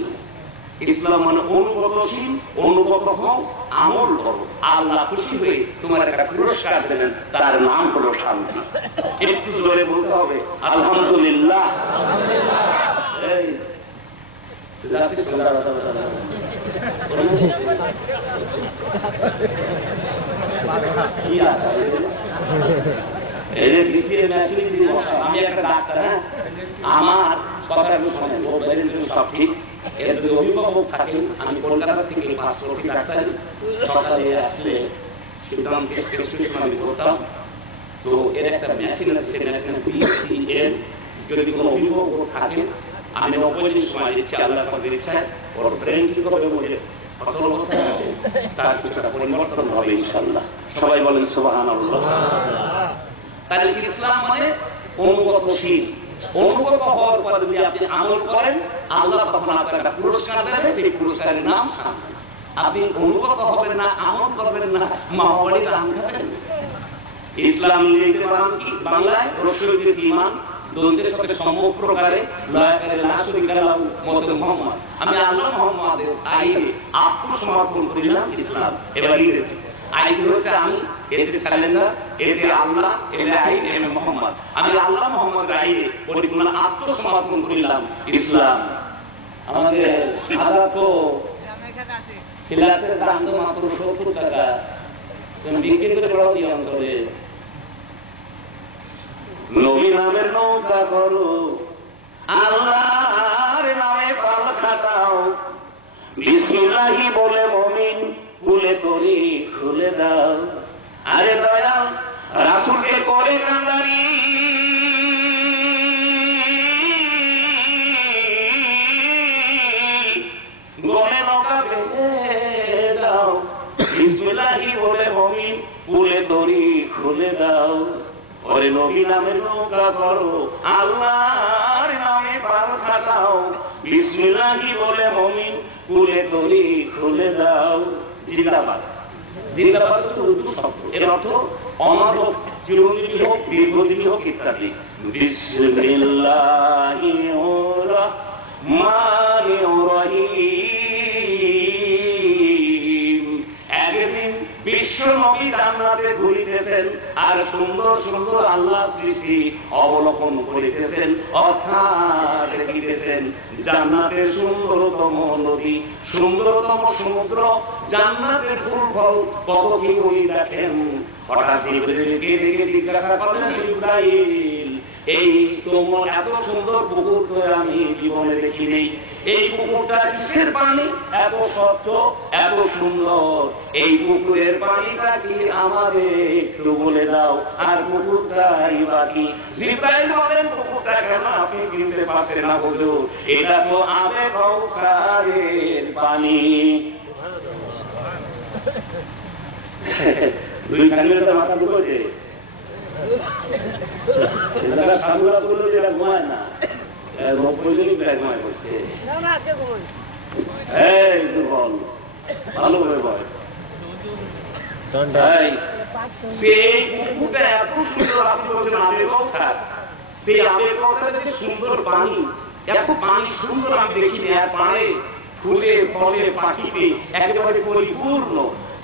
ইসলাম মানে অনুগতশীল, অনুগত হও, আমল করো, আল্লাহ খুশি হয়ে তোমার একটা পুরস্কার দেবেন, তার নাম হলো শান্তি। একটু জোরে বলতে হবে আলহামদুলিল্লাহ। আমি একটা ডাক্তার, হ্যাঁ আমার কথা শোনেন, ও বেরেন সব ঠিক। এর যদি অভিভাবক থাকেন, আমি কলকাতা থেকে পাসপোর্ট ডাক্তার সকালে আসলে সিদ্ধান্তে প্রেসক্রিপশন আমি করতাম। তো এর একটা মেশিন আছে, মেশিন যদি কোনো অভিভাবক থাকেন আমি 90 দিন সময় দিচ্ছি, আল্লাহ পাকের ইচ্ছায় ওর ব্রেন কি করবে বলে ফসল অবস্থায় আছে, তার কিছুটা পরিবর্তন হবে ইনশাআল্লাহ। সবাই বলেন সুবহানাল্লাহ। তাহলে ইসলাম মানে অনুগতশীল। অনুগত হওয়ার পরে যদি আপনি আমল করেন, আল্লাহ তখন আপনাকে একটা পুরস্কার দেবে, সেই পুরস্কারের নাম শান্তি। আপনি অনুগত হবেন না, আমল করবেন না, মাওয়ালির নাম খাবেন। ইসলাম লিখতে পারেন কি বাংলায়? রসুল ঈমান দন্তের সাথে সমপ্রকারে লয়াকারে লাশুরি গেলাম মত মোহাম্মদ। আমি আল্লাহ মোহাম্মদের আইনে আত্মসমর্পণ করিলাম ইসলাম। এবার ইংরেজি আইন হচ্ছে আমি, এতে ক্যালেন্ডার, এতে আল্লাহ, এতে আইন, এম মোহাম্মদ। আমি আল্লাহ মোহাম্মদের আইনে পরিপূর্ণ আত্মসমর্পণ করিলাম ইসলাম। আমাদের সাদা তো ক্লাসের দাম তো মাত্র 70 টাকা, বিক্রি করে পড়াও দিয়ে অঞ্চলে। নবী নামের নৌকা করো, আল্লাহর নামে পাল খাটাও, বিসমিল্লাহি বলে মুমিন কুলে করি খুলে দাও। আরে দয়াল রাসূলকে করে কান্দারি, গনে নৌকা বেঁধে দাও, বিসমিল্লাহি বলে মুমিন কুলে করি খুলে দাও। ওরে নবী নামের নৌকা করো, আল্লাহর নামে পাল খাটাও, বিসমিল্লাহি বলে মুমিন কুলে করি খুলে দাও। জিন্দাবাদ। জিন্দাবাদ হচ্ছে উর্দু শব্দ, এর অর্থ অমর হোক, চিরঞ্জীবী হোক, দীর্ঘজীবী হোক ইত্যাদি। বিসমিল্লাহির রহমানির রহিম। একদিন বিশ্ব নবী জান্নাতে ঘুরিতেছেন আর সুন্দর সুন্দর আল্লাহ সৃষ্টি অবলোকন করিতেছেন, অর্থাৎ দেখিতেছেন জান্নাতের সুন্দরতম নদী, সুন্দরতম সমুদ্র, জান্নাতের ফুল ফল কত কি উনি দেখেন। হঠাৎ জিবরাইলকে দেখে জিজ্ঞাসা করলেন, ইসরাইল এই তোমার এত সুন্দর পুকুর তো আমি জীবনে দেখি নেই, এই পুকুরটা কিসের পানি, এত স্বচ্ছ, এত সুন্দর, এই পুকুরের পানিটা কি আমাদের একটু বলে দাও, আর পুকুরটাই বাকি। জিব্রাইল বলেন, পুকুরটা কেন আপনি কিনতে পারছেন না হুজুর, এটা তো আবে কাউসারের পানি। দুই ফ্যামিলিতে মাথা ঢুকেছে, সাধুরা বললো যে এরা ঘুমায় না, ঘুমায় করছে। এই দুর্বল, ভালো করে বয়। পুকুরটা এত সুন্দর, আপনি বলছেন আবে কাউসার, সেই আবে কাউসারের যে সুন্দর পানি, এত পানি সুন্দর আমি দেখিনি, আর পানি ফুলে ফলে পাখিতে একেবারে পরিপূর্ণ।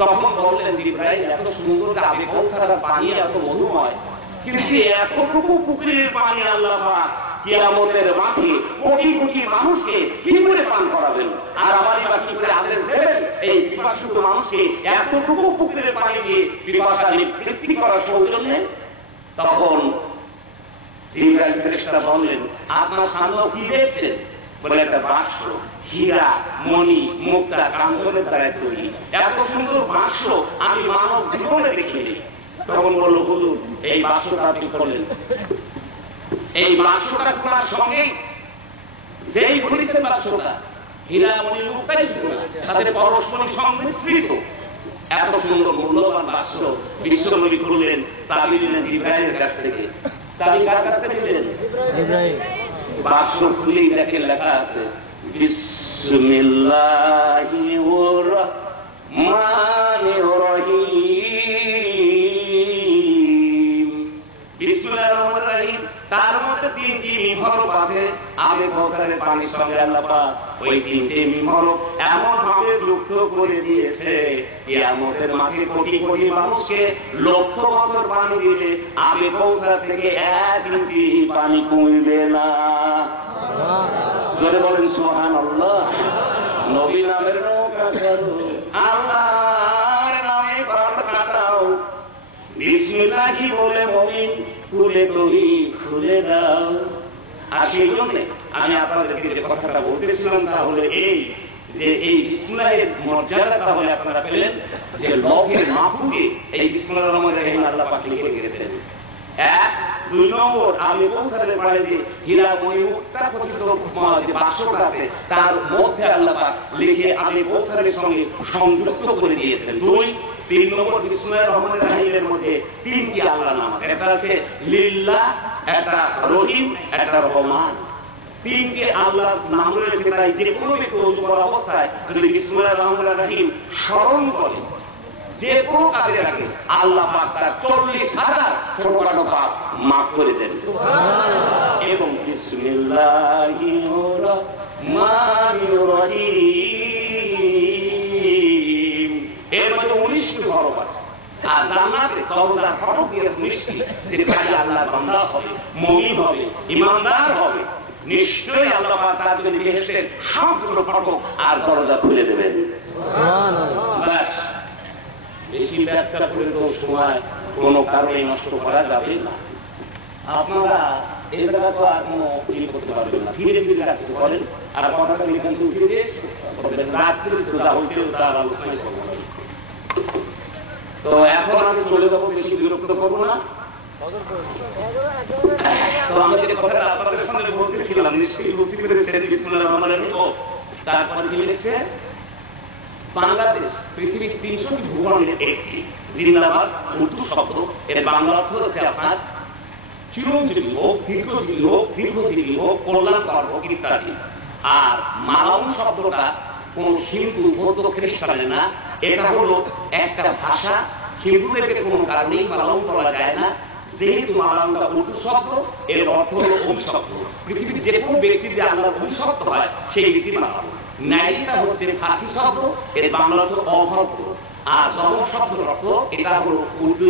তখন বললেন জিব্রাইল, এত সুন্দর আবে কাউসার পানি এত মধুময়, কিন্তু এতটুকু পুকুরের পানি আল্লাহ পাক কিয়ামতের মাঠে কোটি কোটি মানুষকে কি করে পান করাবেন, আর আমারই বা কি করে আদেশ দেবেন এই পিপাসুত মানুষকে এতটুকু পুকুরের পানি দিয়ে পিপাসা নিবৃত্তি করার সৌজন্যে? তখন জিব্রাইল ফেরেশতা বললেন, আপনার সামনে কি দেখছেন? বলে, একটা বাক্স, হীরা, মণি, মুক্তা, কাঞ্চনের দ্বারা তৈরি, এত সুন্দর বাক্স আমি মানব জীবনে দেখিনি। তখন বললো, হুজুর এই বাক্সটা আপনি করলেন, এই বাক্সটা খোলার সঙ্গে যেই খুলেছেন বাক্সটা, হীরা, মণি, মুক্তাই ছিল না, তাদের পরস্পর সংমিশ্রিত। এত সুন্দর মূল্যবান বাক্স বিশ্বনবী খুললেন, চাবি নিলেন জিব্রাইলের কাছ থেকে। চাবি কার কাছ থেকে নিলেন? বাক্স খুলেই দেখেন লেখা আছে বিসমিল্লাহির রহমানির রহিম। বিসমিল্লাহির রহমানির রহিম, তার মধ্যে তিনটি মিহরব আছে। আবে কাউসারের পানির সঙ্গে আল্লাহ পাক ওই তিনটি মিহরব এমন ভাবে যুক্ত করে দিয়েছে, কিয়ামতের মাঠে কোটি কোটি মানুষকে লক্ষ বছর পানি দিলে আবে কাউসার থেকে এক ইঞ্চি পানি কমবে না। জোরে বলেন সুবহানাল্লাহ। নবী নামের নৌকা করো, আল্লাহর নামে পার কাটাও, বিসমিল্লাহি বলে মুমিন খুলে তুই খুলে দাও। আর সেই জন্য আমি আপনাদেরকে যে কথাটা বলতেছিলাম তাহলে এই যে এই বিসমিল্লাহের মর্যাদা তাহলে আপনারা পেলেন যে লৌহে মাহফুজে এই বিসমিল্লাহির রহমানির রহিম আল্লাহ পাক লিখে গেছেন। এক, দুই নম্বর আবে কাউসারের পানি যে হীরা, মণি, মুক্তা খচিত যে বাক্সটা আছে তার মধ্যে আল্লাহ পাক লিখে আবে কাউসারের সঙ্গে সংযুক্ত করে দিয়েছেন। দুই, তিন নম্বর বিসমিল্লাহির রহমানির রহিমের মধ্যে তিনটি আল্লাহ নাম আছে, একটা আছে লিল্লাহ, একটা রহিম, একটা রহমান। তিনটি আল্লাহ নাম রয়েছে, তাই যে কোনো ব্যক্তি ওযু করা অবস্থায় যদি বিসমিল্লাহির রহমানির রহিম স্মরণ করে যে কোনো কাজে রাখে আল্লাহ পাক তার 40,000 ছোটখাটো পাপ মাফ করে দেন। এবং বিসমিল্লাহির রহমানির রহিম এর মধ্যে 19টি হরফ আছে। আর জান্নাতে দরজার ফটক দিয়ে মিষ্টি, যে খালি আল্লাহর বান্দা হবে, মুমিন হবে, ইমানদার হবে, নিশ্চয়ই আল্লাহ পাক তার জন্য বেহেশতের সবগুলো ফটক আর দরজা খুলে দেবেন। ব্যাস, বেশি ব্যাখ্যা করে তো সময় কোনো কারণে নষ্ট করা যাবে না। আপনারা এই জায়গা তো আর কোনো ইয়ে করতে পারবেন না, ধীরে ধীরে কাজ করেন। আর কথাটা এখান থেকে উঠে দিয়ে রাত্রি যা হয়েছে তার আলোচনা করবো। তো এখন আমি চলে যাবো, বেশি বিরক্ত করবো না। তো আমি যে কথাটা আপনাদের সামনে বলতেছিলাম নিশ্চয়ই বুঝতে পেরেছেন। বিসমিল্লাহির রহমানির রহিম। তারপরে কি লিখছে? বাংলাদেশ পৃথিবীর 300টি ভূখণ্ডের একটি। জিন্দাবাদ উর্দু শব্দ, এর বাংলা অর্থ হচ্ছে আপনার চিরঞ্জীবী হোক, দীর্ঘজীবী হোক, দীর্ঘজীবী হোক, কল্যাণকর হোক ইত্যাদি। আর মালাউন শব্দটা কোন হিন্দু, বৌদ্ধ, খ্রিস্টানের না, এটা হলো একটা ভাষা। হিন্দুদেরকে কোনো কারণেই মালাউন বলা যায় না, যেহেতু মালাউনটা উর্দু শব্দ, এর অর্থ হলো অভিশপ্ত। পৃথিবীর যে কোনো ব্যক্তি যে আল্লাহ অভিশপ্ত হয় সেই ব্যক্তি মালাউন। ন্যায়টা হচ্ছে ফার্সি শব্দ, এর বাংলা অর্থ অভদ্র। আর জবর শব্দের অর্থ এটা হলো উর্দু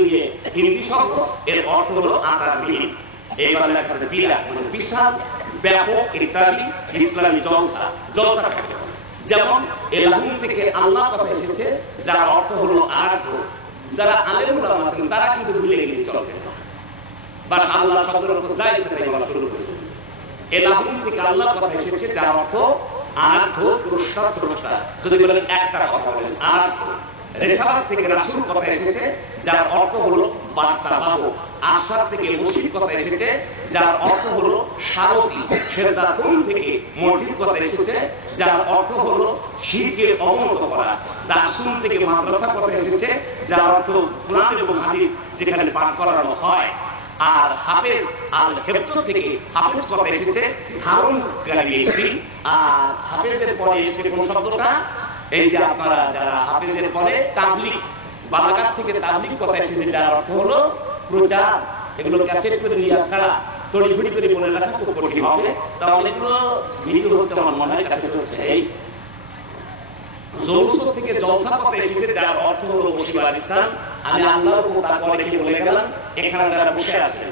হিন্দি শব্দ, এর অর্থ হলো আকারবিহীন। এইবার লেখা আছে বিরাট, মানে বিশাল, ব্যাপক ইত্যাদি। ইসলামী জলসা, জলসা থাকে। যেমন এলাহুম থেকে আল্লাহ কথা এসেছে, যার অর্থ হলো আরাধ্য। যারা আলেম উলামা আছেন তারা কিন্তু ভুলে গেলে চলবে না, বা আল্লাহ শব্দের অর্থ যাই তাই বলা শুরু করেছে। এলাহুম থেকে আল্লাহ কথা এসেছে, যার অর্থ আরাধ্য দ্রষ্টা স্রষ্টা। যদি বলেন একটা কথা বলেন আরাধ্য, রেসালাত থেকে রাসূল কথা এসেছে যার অর্থ হলো বার্তা বাহক। আশার থেকে মুশরিক কথা এসেছে যার অর্থ হলো সারথি। সেজদাতুন থেকে মসজিদ কথা এসেছে যার অর্থ হলো শিরকে অবনত করা। দাসুন থেকে মাদ্রাসা কথা এসেছে যার অর্থ কুরআন এবং হাদিস যেখানে পাঠ করানো হয়। আর হাফেজ আল হেফজ থেকে হাফেজ কথা এসেছে ধারণকারী ব্যক্তি। আর হাফেজের পরে এসেছে কোন শব্দটা, এই যে আপনারা যারা হাফেজের পরে তাবলীগ, বালাগাত থেকে তাবলীগ কথা এসেছে যার অর্থ হলো প্রচার। এগুলো ক্যাসেট করে নিয়ে ছাড়া তড়িঘড়ি করে মনে রাখা খুব কঠিন হবে। তাহলে এগুলো ভিডিও হচ্ছে আমার মনে হয় ক্যাসেট হচ্ছে। এই জলসা থেকে জলসা কথা এসেছে যার অর্থ হলো বসিবার স্থান। আমি আল্লাহর উপর তাকওয়া রেখে বলে গেলাম এখানে যারা বসে আছেন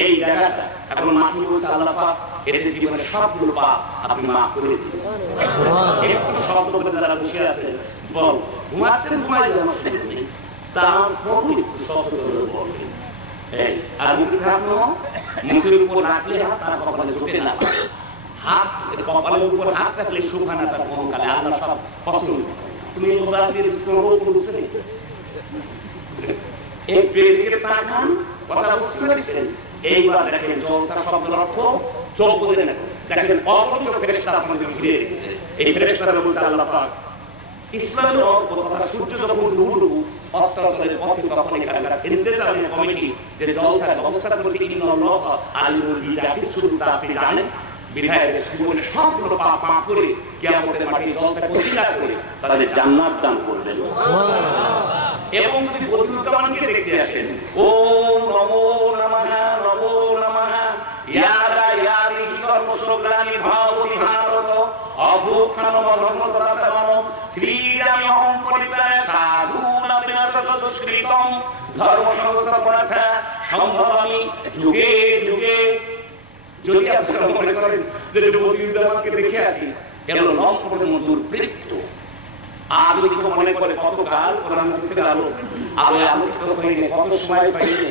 এই জায়গাটা এখন মাটি বলছে আল্লাহ পাক এদের জীবনের সবগুলো পাপ আপনি মাফ করে দিন। একটু শব্দ করে যারা বসে আছেন বল ঘুমাচ্ছেন ঘুমাই যেন তার প্রভু শব্দ করে বলবেন। এই আর মুখে থাকলো মুখের উপর রাখলে হাত তার কপালে ঝুঁকে না, হাত কপালের উপর হাত রাখলে সুখানা তার মহকালে আল্লাহ সব পছন্দ। তুমি এই পেজকে তাকান, কথা বুঝতে পেরেছেন? এইবার দেখেন জলসা শব্দের অর্থ চোখ বুঝে দেখেন অপরিচিত ফেরেশতা আপনাদের ঘিরে রেখেছে। এই ফেরেশতারা বলতে আল্লাহ পাক ইসলামের অর্থ কথা সূর্য যখন ডুবু অস্ত্রের পথে তখন এখানে ইন্তেজামিয়া কমিটি যে জলসার ব্যবস্থা করতে ইন্নাল্লাহ আলিমুল বিজাতি শুরু তা আপনি জানেন। বিধায়কের জীবনের সবগুলো পাপ মাফ করে কিয়ামতের মাঠে জলসা কবুল করে তাদের জান্নাত দান করবেন। এবং যদি বদরুজ্জামানকে দেখতে আসেন, ও নমো নমঃ নমো নমঃ ইয়াদা ইয়াদি কর্মসগ্রাণী ভাবতি ভারত অভূক্ষণ ধর্মদাতাম শ্রীরাম পরিত্রায় সাধুনা বিনাশত শ্রীতম ধর্ম সংস্থাপনা সম্ভবামি যুগে যুগে। যদি আপনারা মনে করেন যে বদরুজ্জামানকে দেখে আসি এগুলো লম্পটের দুর্বৃত্ত, আর যদি কেউ মনে করে কতকাল কোরআন হাদিসের আলো আলোকিত হয়ে কত সময় পাইলে,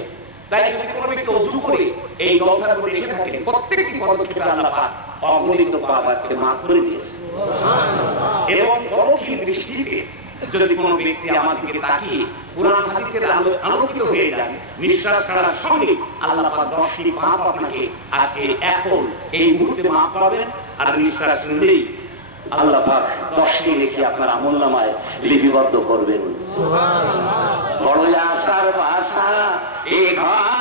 তাই যদি কোনো ব্যক্তি অজু করে এই জলসার উপরে এসে থাকে প্রত্যেকটি পদক্ষেপে আল্লাহ পাক অগণিত পাপ আজকে মাফ করে দিয়েছে। এবং পরোক্ষী দৃষ্টিতে যদি কোনো ব্যক্তি আমার দিকে তাকিয়ে কোরআন হাদিসের আলো আলোকিত হয়ে যায়, নিঃশ্বাস ছাড়ার সঙ্গে আল্লাহ পাক 10টি পাপ আপনাকে আজকে এখন এই মুহূর্তে মাফ করবেন। আর নিঃশ্বাস নিলেই আল্লাহ পাক 10টি নেকি আপনার আমলনামায় লিপিবদ্ধ করবেন। সুবহানাল্লাহ। বড় আশার ভাষা এ ঘর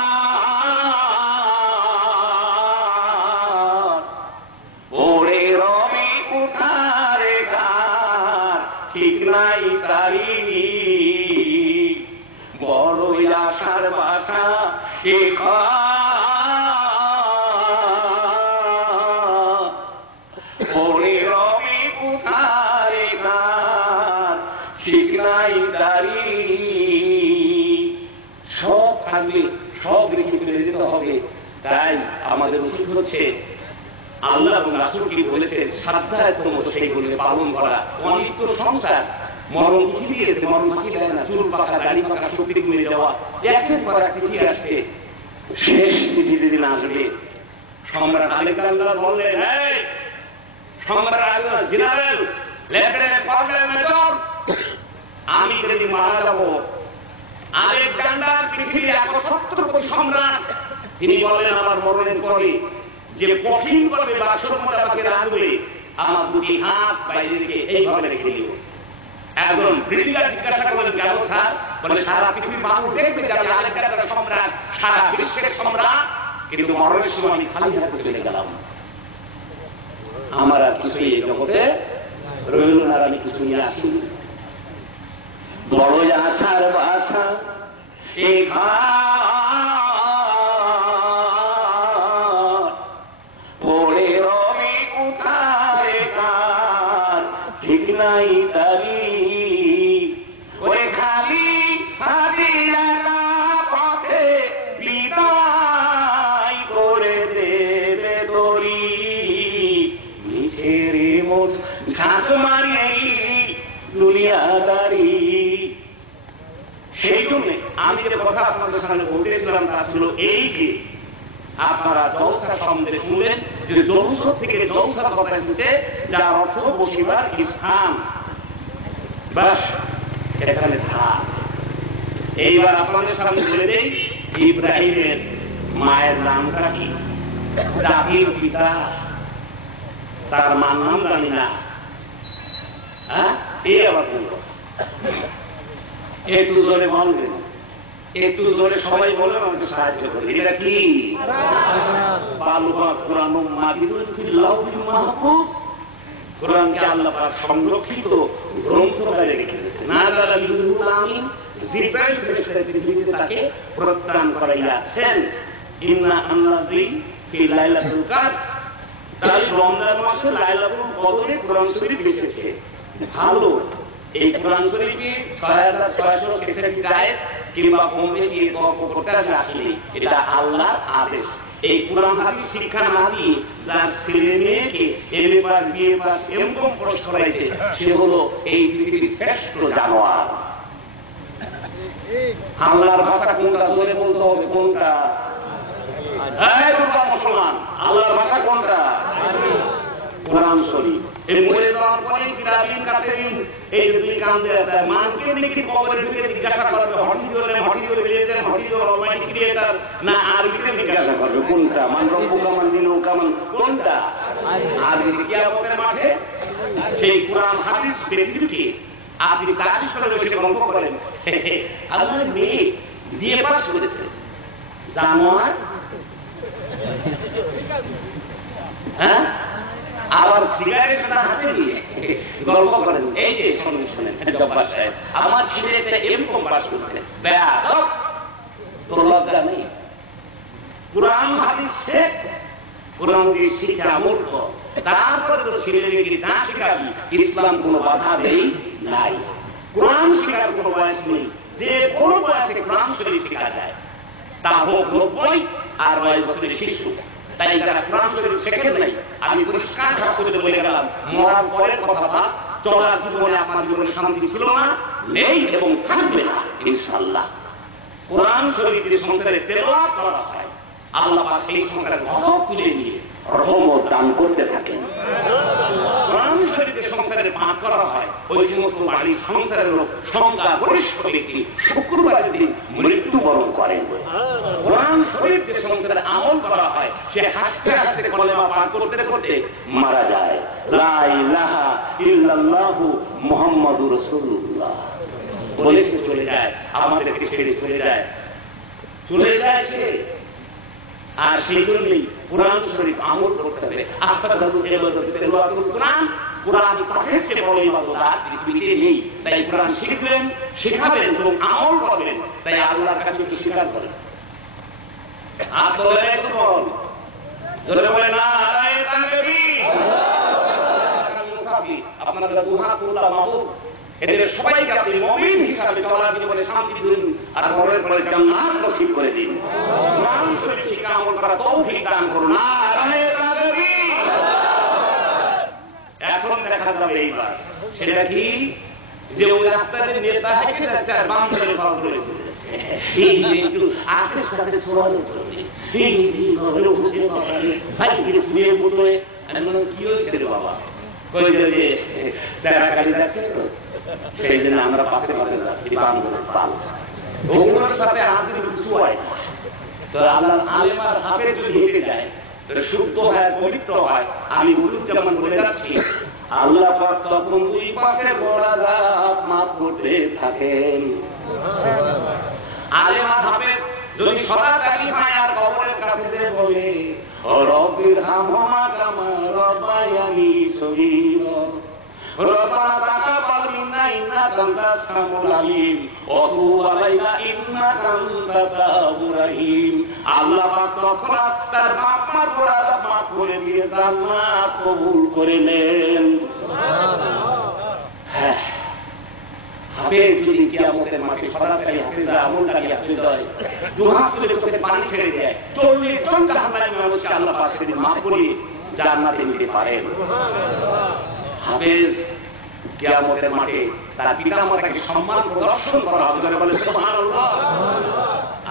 ওরে রবি কুঠারে ঘর ঠিক নাই তারিনি। বড় আশার ভাষা এ ঘর ওরে রবি কুঠারে ঘর ঠিক নাই তারিনি। সব থাকলে সব রেখে ফেলে দিতে হবে। তাই আমাদের উচিত হচ্ছে আল্লাহ এবং রাসূল কি বলেছেন সাধ্যায়তম সেইগুলো পালন করা। অনেক তো সংসার মরণ চিঠি দিয়েছে, মরণ বাকি দেয় না, চুল পাকা দাড়ি পাকা শক্তি কমে যাওয়া, একের পর এক চিঠি আসছে। শেষ চিঠি যেদিন আসবে সম্রাট আলেকজান্ডার বললেন, এই সম্রাট জেনারেল লেফটেন্যান্ট কর্নেল মেজর, আমি যেদিন মারা যাব আলেকজান্ডার পৃথিবীর 170 কোটি সম্রাট, তিনি বললেন আমার মরণের পরে যে কঠিন করবে বা সম্মত আমাকে রাখবে আমার দুটি হাত বাইরে রেখে এইভাবে রেখে দিল। একজন ব্রিটিশার জিজ্ঞাসা করলেন কেন স্যার? বলে সারা পৃথিবীর মানুষ দেখবে যে আমি আলেকজান্ডার সম্রাট, সারা বিশ্বের সম্রাট, কিন্তু মরণের সময় আমি খালি হাতে চলে গেলাম। আমার আর কিছু এই জগতে রইল না, আমি কিছু নিয়ে আসি। বড় আশার বাসা এ ওরে রবি কোথায় কার ঠিক নাই তারি। ওরে খালি হাতি পথে বিদায় করে দেবে দড়ি মিছের মোট ঝাঁক মারি দুনিয়াদারি। সেই জন্য আমি যে কথা আপনাদের সামনে বলতেছিলাম তা ছিল এই যে আপনারা জলসা সম্বন্ধে শুনলেন, যে জলস থেকে জলসার কথা এসেছে, যার অর্থ বসিবার স্থান। বাস এখানে থাক। এইবার আপনাদের সামনে বলে দেই, ইব্রাহিমের মায়ের নামটা কি? জাতির পিতা, তার মার নাম জানি না। হ্যাঁ, এই আবার বলল, একটু জোরে বলবেন, একটু জোরে সবাই বলবেন, আমাকে সাহায্য করে। এটা কি? বালুকা কোরআন মাহফুজ। কোরআনকে আল্লাহ পাক সংরক্ষিত গ্রন্থকারে রেখে দিয়েছেন। নাযালা বিরুল আমিন, জিব্রাইল ফেরেশতা পৃথিবীতে তাকে প্রত্যান করাইয়াছেন। ইন্না আনজালনাহু ফি লাইলাতুল কদর। তাই রমজান মাসে লাইলাতুল কদরে কোরআন শরীফ এসেছে। ভালো, এই কোরআন শরীফে 6666 আয়াত কিংবা কম বেশি তর্ক করতে আসলে এটা আল্লাহর আদেশ। এই কোরআন হাদিস শিক্ষা না দিয়ে যার ছেলে মেয়েকে MA pass, BA pass, MCom course করাইছে, সে হলো এই পৃথিবীর শ্রেষ্ঠ জানোয়ার। আল্লাহর ভাষা কোনটা ধরে বলতে হবে? কোনটা? মুসলমান, আল্লাহর ভাষা কোনটা? কোরআন শরীফ। এই মরে যাওয়ার পরে কিতাবিন কাতেরিন, এই দুই কান্দে আছে, মানকে নাকি কবরে ঢুকে জিজ্ঞাসা করবে, হটিজোর রিলিজন, হটিজোর অলমাইটি ক্রিয়েটর, না আরবিতে জিজ্ঞাসা করবে কোনটা? মান রব্বুকা মান দিনুকা মান, কোনটা? আরবি কিয়ামতের মাঠে সেই কোরআন হাদিস ব্যক্তিকে আপনি তার সাথে বসে গল্প করেন, আমার মেয়ে বিএ পাস করেছে, জানোয়ার। হ্যাঁ, আবার সিগারেটটা হাতে নিয়ে গল্প করেন। এই যে শোনেন জব্বার সাহেব, আমার ছেলে একটা এমকম পাস করছে, তোর লজ্জা নেই? কোরআন হাদিস শেখ, কোরআন দিয়ে শিক্ষা আমল কর, তারপরে তো ছেলেকে যা শেখাবি ইসলাম কোনো বাধা নেই নাই। কোরআন শেখার কোনো বয়স নেই, যে কোনো বয়সে কোরআন শরীফ শেখা যায়, তা হোক 90 আর 9 বছরের শিশু। তাই যারা কোরআন শরীফ শেখেন নাই, আমি পরিষ্কার করে বলে গেলাম, মরার পরের কথাটা, চলার জীবনে আপনার জীবনে শান্তি ছিল না, নেই এবং থাকবে না ইনশাআল্লাহ। কোরআন শরীফ যে সংসারে তেলাওয়াত করা হয়, আল্লাহ পাক সেই সংসারের গজব তুলে নিয়ে রহমত দান করতে থাকেন। কোরআন শরীফে সংসারে পাঠ করা হয়, ওই সমস্ত বাড়ির সংসারের লোক সংখ্যা গরিষ্ঠ ব্যক্তি শুক্রবার দিন মৃত্যুবরণ করেন। কোরআন শরীফে সংসারে আমল করা হয়, সে হাসতে হাসতে কলেমা পাঠ করতে করতে মারা যায়। লা ইলাহা ইল্লাল্লাহু মুহাম্মাদুর রাসূলুল্লাহ বলে চলে যায়, আমাদেরকে ছেড়ে চলে যায়, চলে যায় সে। আর সেই জন্যই কোরআন শরীফ আমল করতে হবে। কোরআন পাঠের চেয়ে বড় ইবাদত আর পৃথিবীতে নেই। তাই কোরআন শিখবেন, শেখাবেন এবং আমল করবেন। তাই আল্লাহর কাছে একটু স্বীকার করেন। আপনারা দুহাত তুললাম, এদের সবাইকে আপনি মুমিন হিসাবে চলার জীবনে শান্তি দিন আর মরণের পরে জান্নাত নসিব করে দিন। কোরআন শরীফ শিক্ষা আমল করা তৌফিক দান করুন। এখন দেখা যাবে এইবার সেটা কি, যে ওই রাস্তায় নেতা হেঁটে যাচ্ছে আর বাম ধরে পাওয়া ধরে একটু আখের সাথে সোয়ালে চলবে, ভাই বিয়ে বললো কি হয়েছে রে বাবা, কই যে তারা গাড়ি যাচ্ছে তো সেই জন্য আমরা পাশে পাশে যাচ্ছি, বাম ধরে পাল ওগুলোর সাথে আমাদের কিছু হয়। তো আল্লাহ আলেমার হাতে যদি হেঁটে যায় শুদ্ধ হয়, পবিত্র হয়। আমি হুজুর যেমন বলে যাচ্ছি, আল্লাহ পাক তখন দুই পাশে গোড়াঘাট মাফ করতে থাকেন। আলেমার হাতে যদি সদা দাঁড়িয়ে হয় আর কবরের কাছে বলে রব্বির হামহুমা কামা রাব্বায়ানি সগীরা রব্বানা তাকাব্বাল মিন্না ইন্নাকা আনতাস সামিউল আলিম ওয়া তুব আলাইনা ইন্নাকা আনতাত তাওয়াবুর রহিম। আল্লাহ পাক তখন তার বাপ-মার গোনাহ মাফ করে দিয়ে জান্নাত কবুল করে নেন। সুবহানাল্লাহ। হাফেজ যদি কিয়ামতের মাঠে সদাচারী হাফেজরা আমলকারী হাফেজ হয়, দুহাত তুলে চোখে পানি ছেড়ে দেয়, 40 জন জাহান্নামী মানুষকে আল্লাহ পাক সেদিন মাফ করে জান্নাতে নিতে পারেন। হাফেজ কিয়ামতের মাঠে তার পিতামাতাকে সম্মান প্রদর্শন করা হবে, বলে সুবহানাল্লাহ।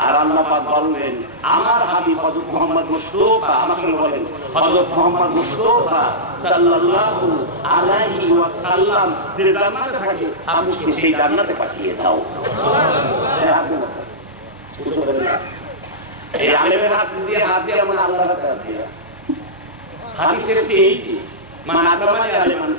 আর আল্লাহ পাক বললেন আমার হাবিব হযরত মুহাম্মদ মুস্তাফা, আমার সঙ্গে বলেন হযরত মুহাম্মদ মুস্তাফা সাল্লাল্লাহু আলাইহি ওয়াসাল্লাম যে জান্নাতে থাকে আপনি সেই জান্নাতে পাঠিয়ে দাও। এই আলেমের হাত দিয়ে আমরা আল্লাহর কাছে দিয়ে হাদিসের এই মান আকরামানি আলেমান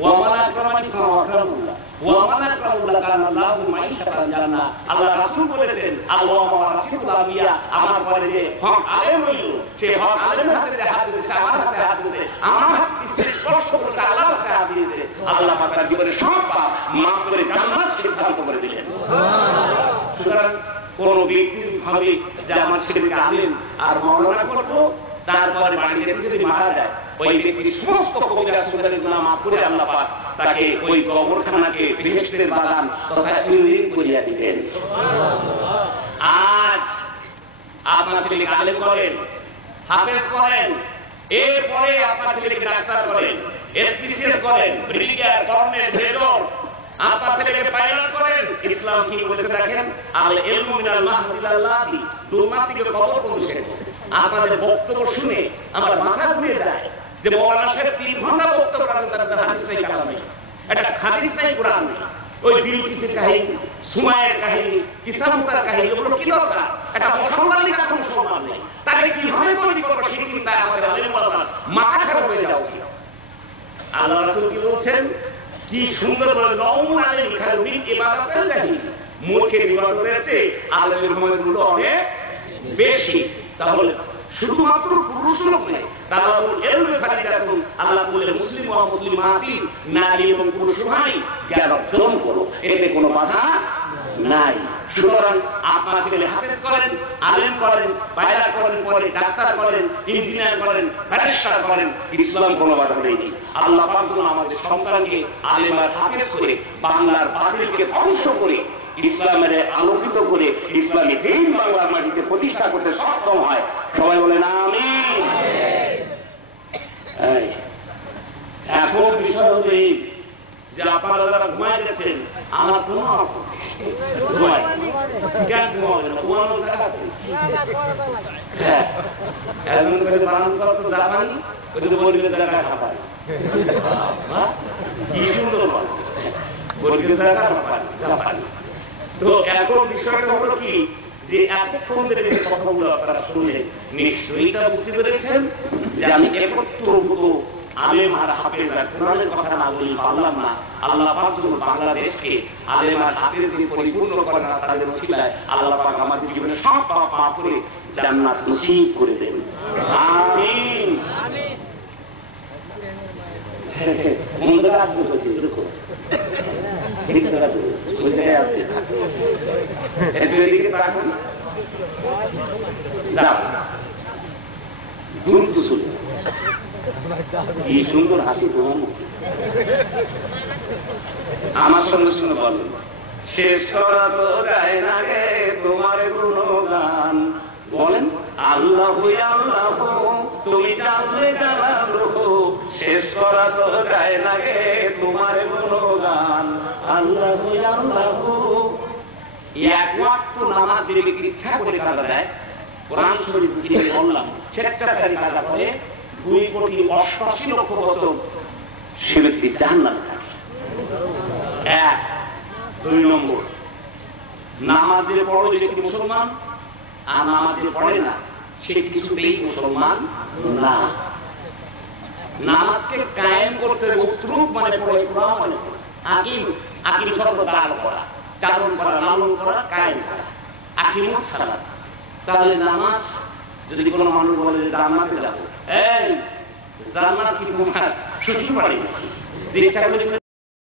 ওয়া মান আকরামানি ফাওয়াকাল্লাহ ওয়া মান আকরামাল্লাহ কানা লাহু মাইশাতান জান্নাহ। আল্লাহ রাসূল বলেছেন আল্লাহ ওয়া রাসূলুল আম্বিয়া, আমার পরে যে হক আলেম হইল সে হক আলেমের হাতে যে হাত দিয়েছে, আমার হাতে হাত দিয়েছে, আমার হাত স্পর্শ করতে আল্লাহর হাতে হাত দিয়েছে, আল্লাহ পাক তার জীবনের সব পাপ মাফ করে জান্নাত সিদ্ধান্ত করে দিলেন। সুতরাং কোন ব্যক্তি ভাবে যে আমার ছেলেকে আলেম আর মাওলানা করবো, তারপরে বাড়িতে যদি মারা যায় ওই ব্যক্তি সমস্ত কবিরা সুন্দরের গুনাহ মাফ করে আল্লাহ পাক তাকে ওই কবরখানাকে বেহেশতের বাগান তথা ইউরিন করিয়া দিবেন। আজ আপনার ছেলেকে আলেম করেন, হাফেজ করেন, এরপরে আপনার ছেলেকে ডাক্তার করেন, এসপিসিএস করেন, ব্রিগেডিয়ার, কর্নেল, মেজর, আপনার ছেলেকে পাইলট করেন। ইসলাম কি বলেছে দেখেন, আল ইলমু মিনাল মাহদি ইলাল্লাহি, দুর্নাতিকে কবর পৌঁছে। আপনাদের বক্তব্য শুনে আমার মাথা ঘুরে যায় যে মওলানা সাহেব 3 ঘন্টা বক্তব্য করেন, তার হাদিস নাই, কালাম নেই, একটা হাদিস নাই, কোরআন নেই, ওই বিলকিসের কাহিনী, সুমায়ের কাহিনী, কিসামুসার কাহিনী, ওগুলো কি দরকার? একটা মুসলমান নেই, এখন মুসলমান নেই, তাহলে কিভাবে তৈরি করবো সেই চিন্তায় আমাদের আলেম ওলামার মাথা খারাপ হয়ে যাওয়া উচিত। আল্লাহ রাসূল কি বলছেন, কি সুন্দর বলে নওমুন আলাইহি খায়রুন ইবাদাতুল লাহি, মূর্খের ইবাদতের চেয়ে আলেমের মূল্য অনেক বেশি। তাহলে শুধুমাত্র পুরুষ লোক নেই, তালাবুল ইলমি ফারিদাতুন, আল্লাহ বললেন মুসলিম ওয়া মুসলিমাতিন, নারী এবং পুরুষ উভয়ই জ্ঞান অর্জন করো, এতে কোনো বাধা নাই। সুতরাং আপনার ছেলে হাফেজ করেন, আলেম করেন, পায়রা করেন, পরে ডাক্তার করেন, ইঞ্জিনিয়ার করেন, ব্যারিস্টার করেন, ইসলাম কোনো বাধা নেই। আল্লাহ পাক আমাদের সন্তানকে আলেম আর হাফেজ করে বাংলার বাতিলকে ধ্বংস করে ইসলামের আলোকিত করে ইসলামী দিন বাংলার মাটিতে প্রতিষ্ঠা করতে সক্ষম হয়। সবাই বলেন আমিন। এখন বিষয় হল এই যে আপনারা যারা ঘুমাই গেছেন, আমার কোনো ঘুমাই কেন ঘুমাবেন না, ঘুমানোর জায়গা আছে। হ্যাঁ, এমন করে বানান করা তো জানানি, ওই যদি বলবে জায়গা খাপায়, কি সুন্দর বলে বলবে জায়গা খাপায়। তো এখন বিষয়টা হলো কি, যে এতক্ষণ ধরে যে কথাগুলো আপনারা শুনলেন, নিশ্চয়ই এটা বুঝতে পেরেছেন যে আমি একত্রভূত আলেম আর হাফেজ আর কোরআনের কথা না বলি পারলাম না। আল্লাহ পাক যখন বাংলাদেশকে আলেম আর হাফেজ দিয়ে পরিপূর্ণ করেন, তাদের ওসিলায় আল্লাহ পাক আমাদের জীবনে সব পাপ মাফ করে জান্নাত নসিব করে দেন। আমিন। মন্দিরে আসবে তো দেখো কি সুন্দর হাসি তোমার, আমার সঙ্গে সঙ্গে বলেন শেষ করা তো যায় না গে তোমার গুণগান। বলেন আল্লাহ আল্লাহ তুমি জানলে জানালো, শেষ করা তো যায় না গে তোমার গুণগান। আল্লাহ আল্লাহ এক ওয়াক্ত নামাজ যে ব্যক্তি ইচ্ছা করে কাজা দেয়, কোরআন শরীফ দিয়ে বললাম স্বেচ্ছাচারী কাজা করে 2,88,00,000 বছর সে ব্যক্তি জান্নাতে থাকে। 1 2 নম্বর, নামাজের পড়ো যে ব্যক্তি মুসলমান আর নামাজের পড়ে না সে কিছুতেই মুসলমান না। নামাজকে কায়েম করতে মতরুক মানে পড়ে, কোরআন মানে আকিম, আকিম সর্বদাল করা, চালন করা, লালন করা, কায়েম করা, আকিমুস সালাত। তাহলে নামাজ যদি কোনো মানুষ বলে যে জান্নাতে যাবো, এই জান্নাত কি তোমার শ্বশুর বাড়ি? যে ইচ্ছা করে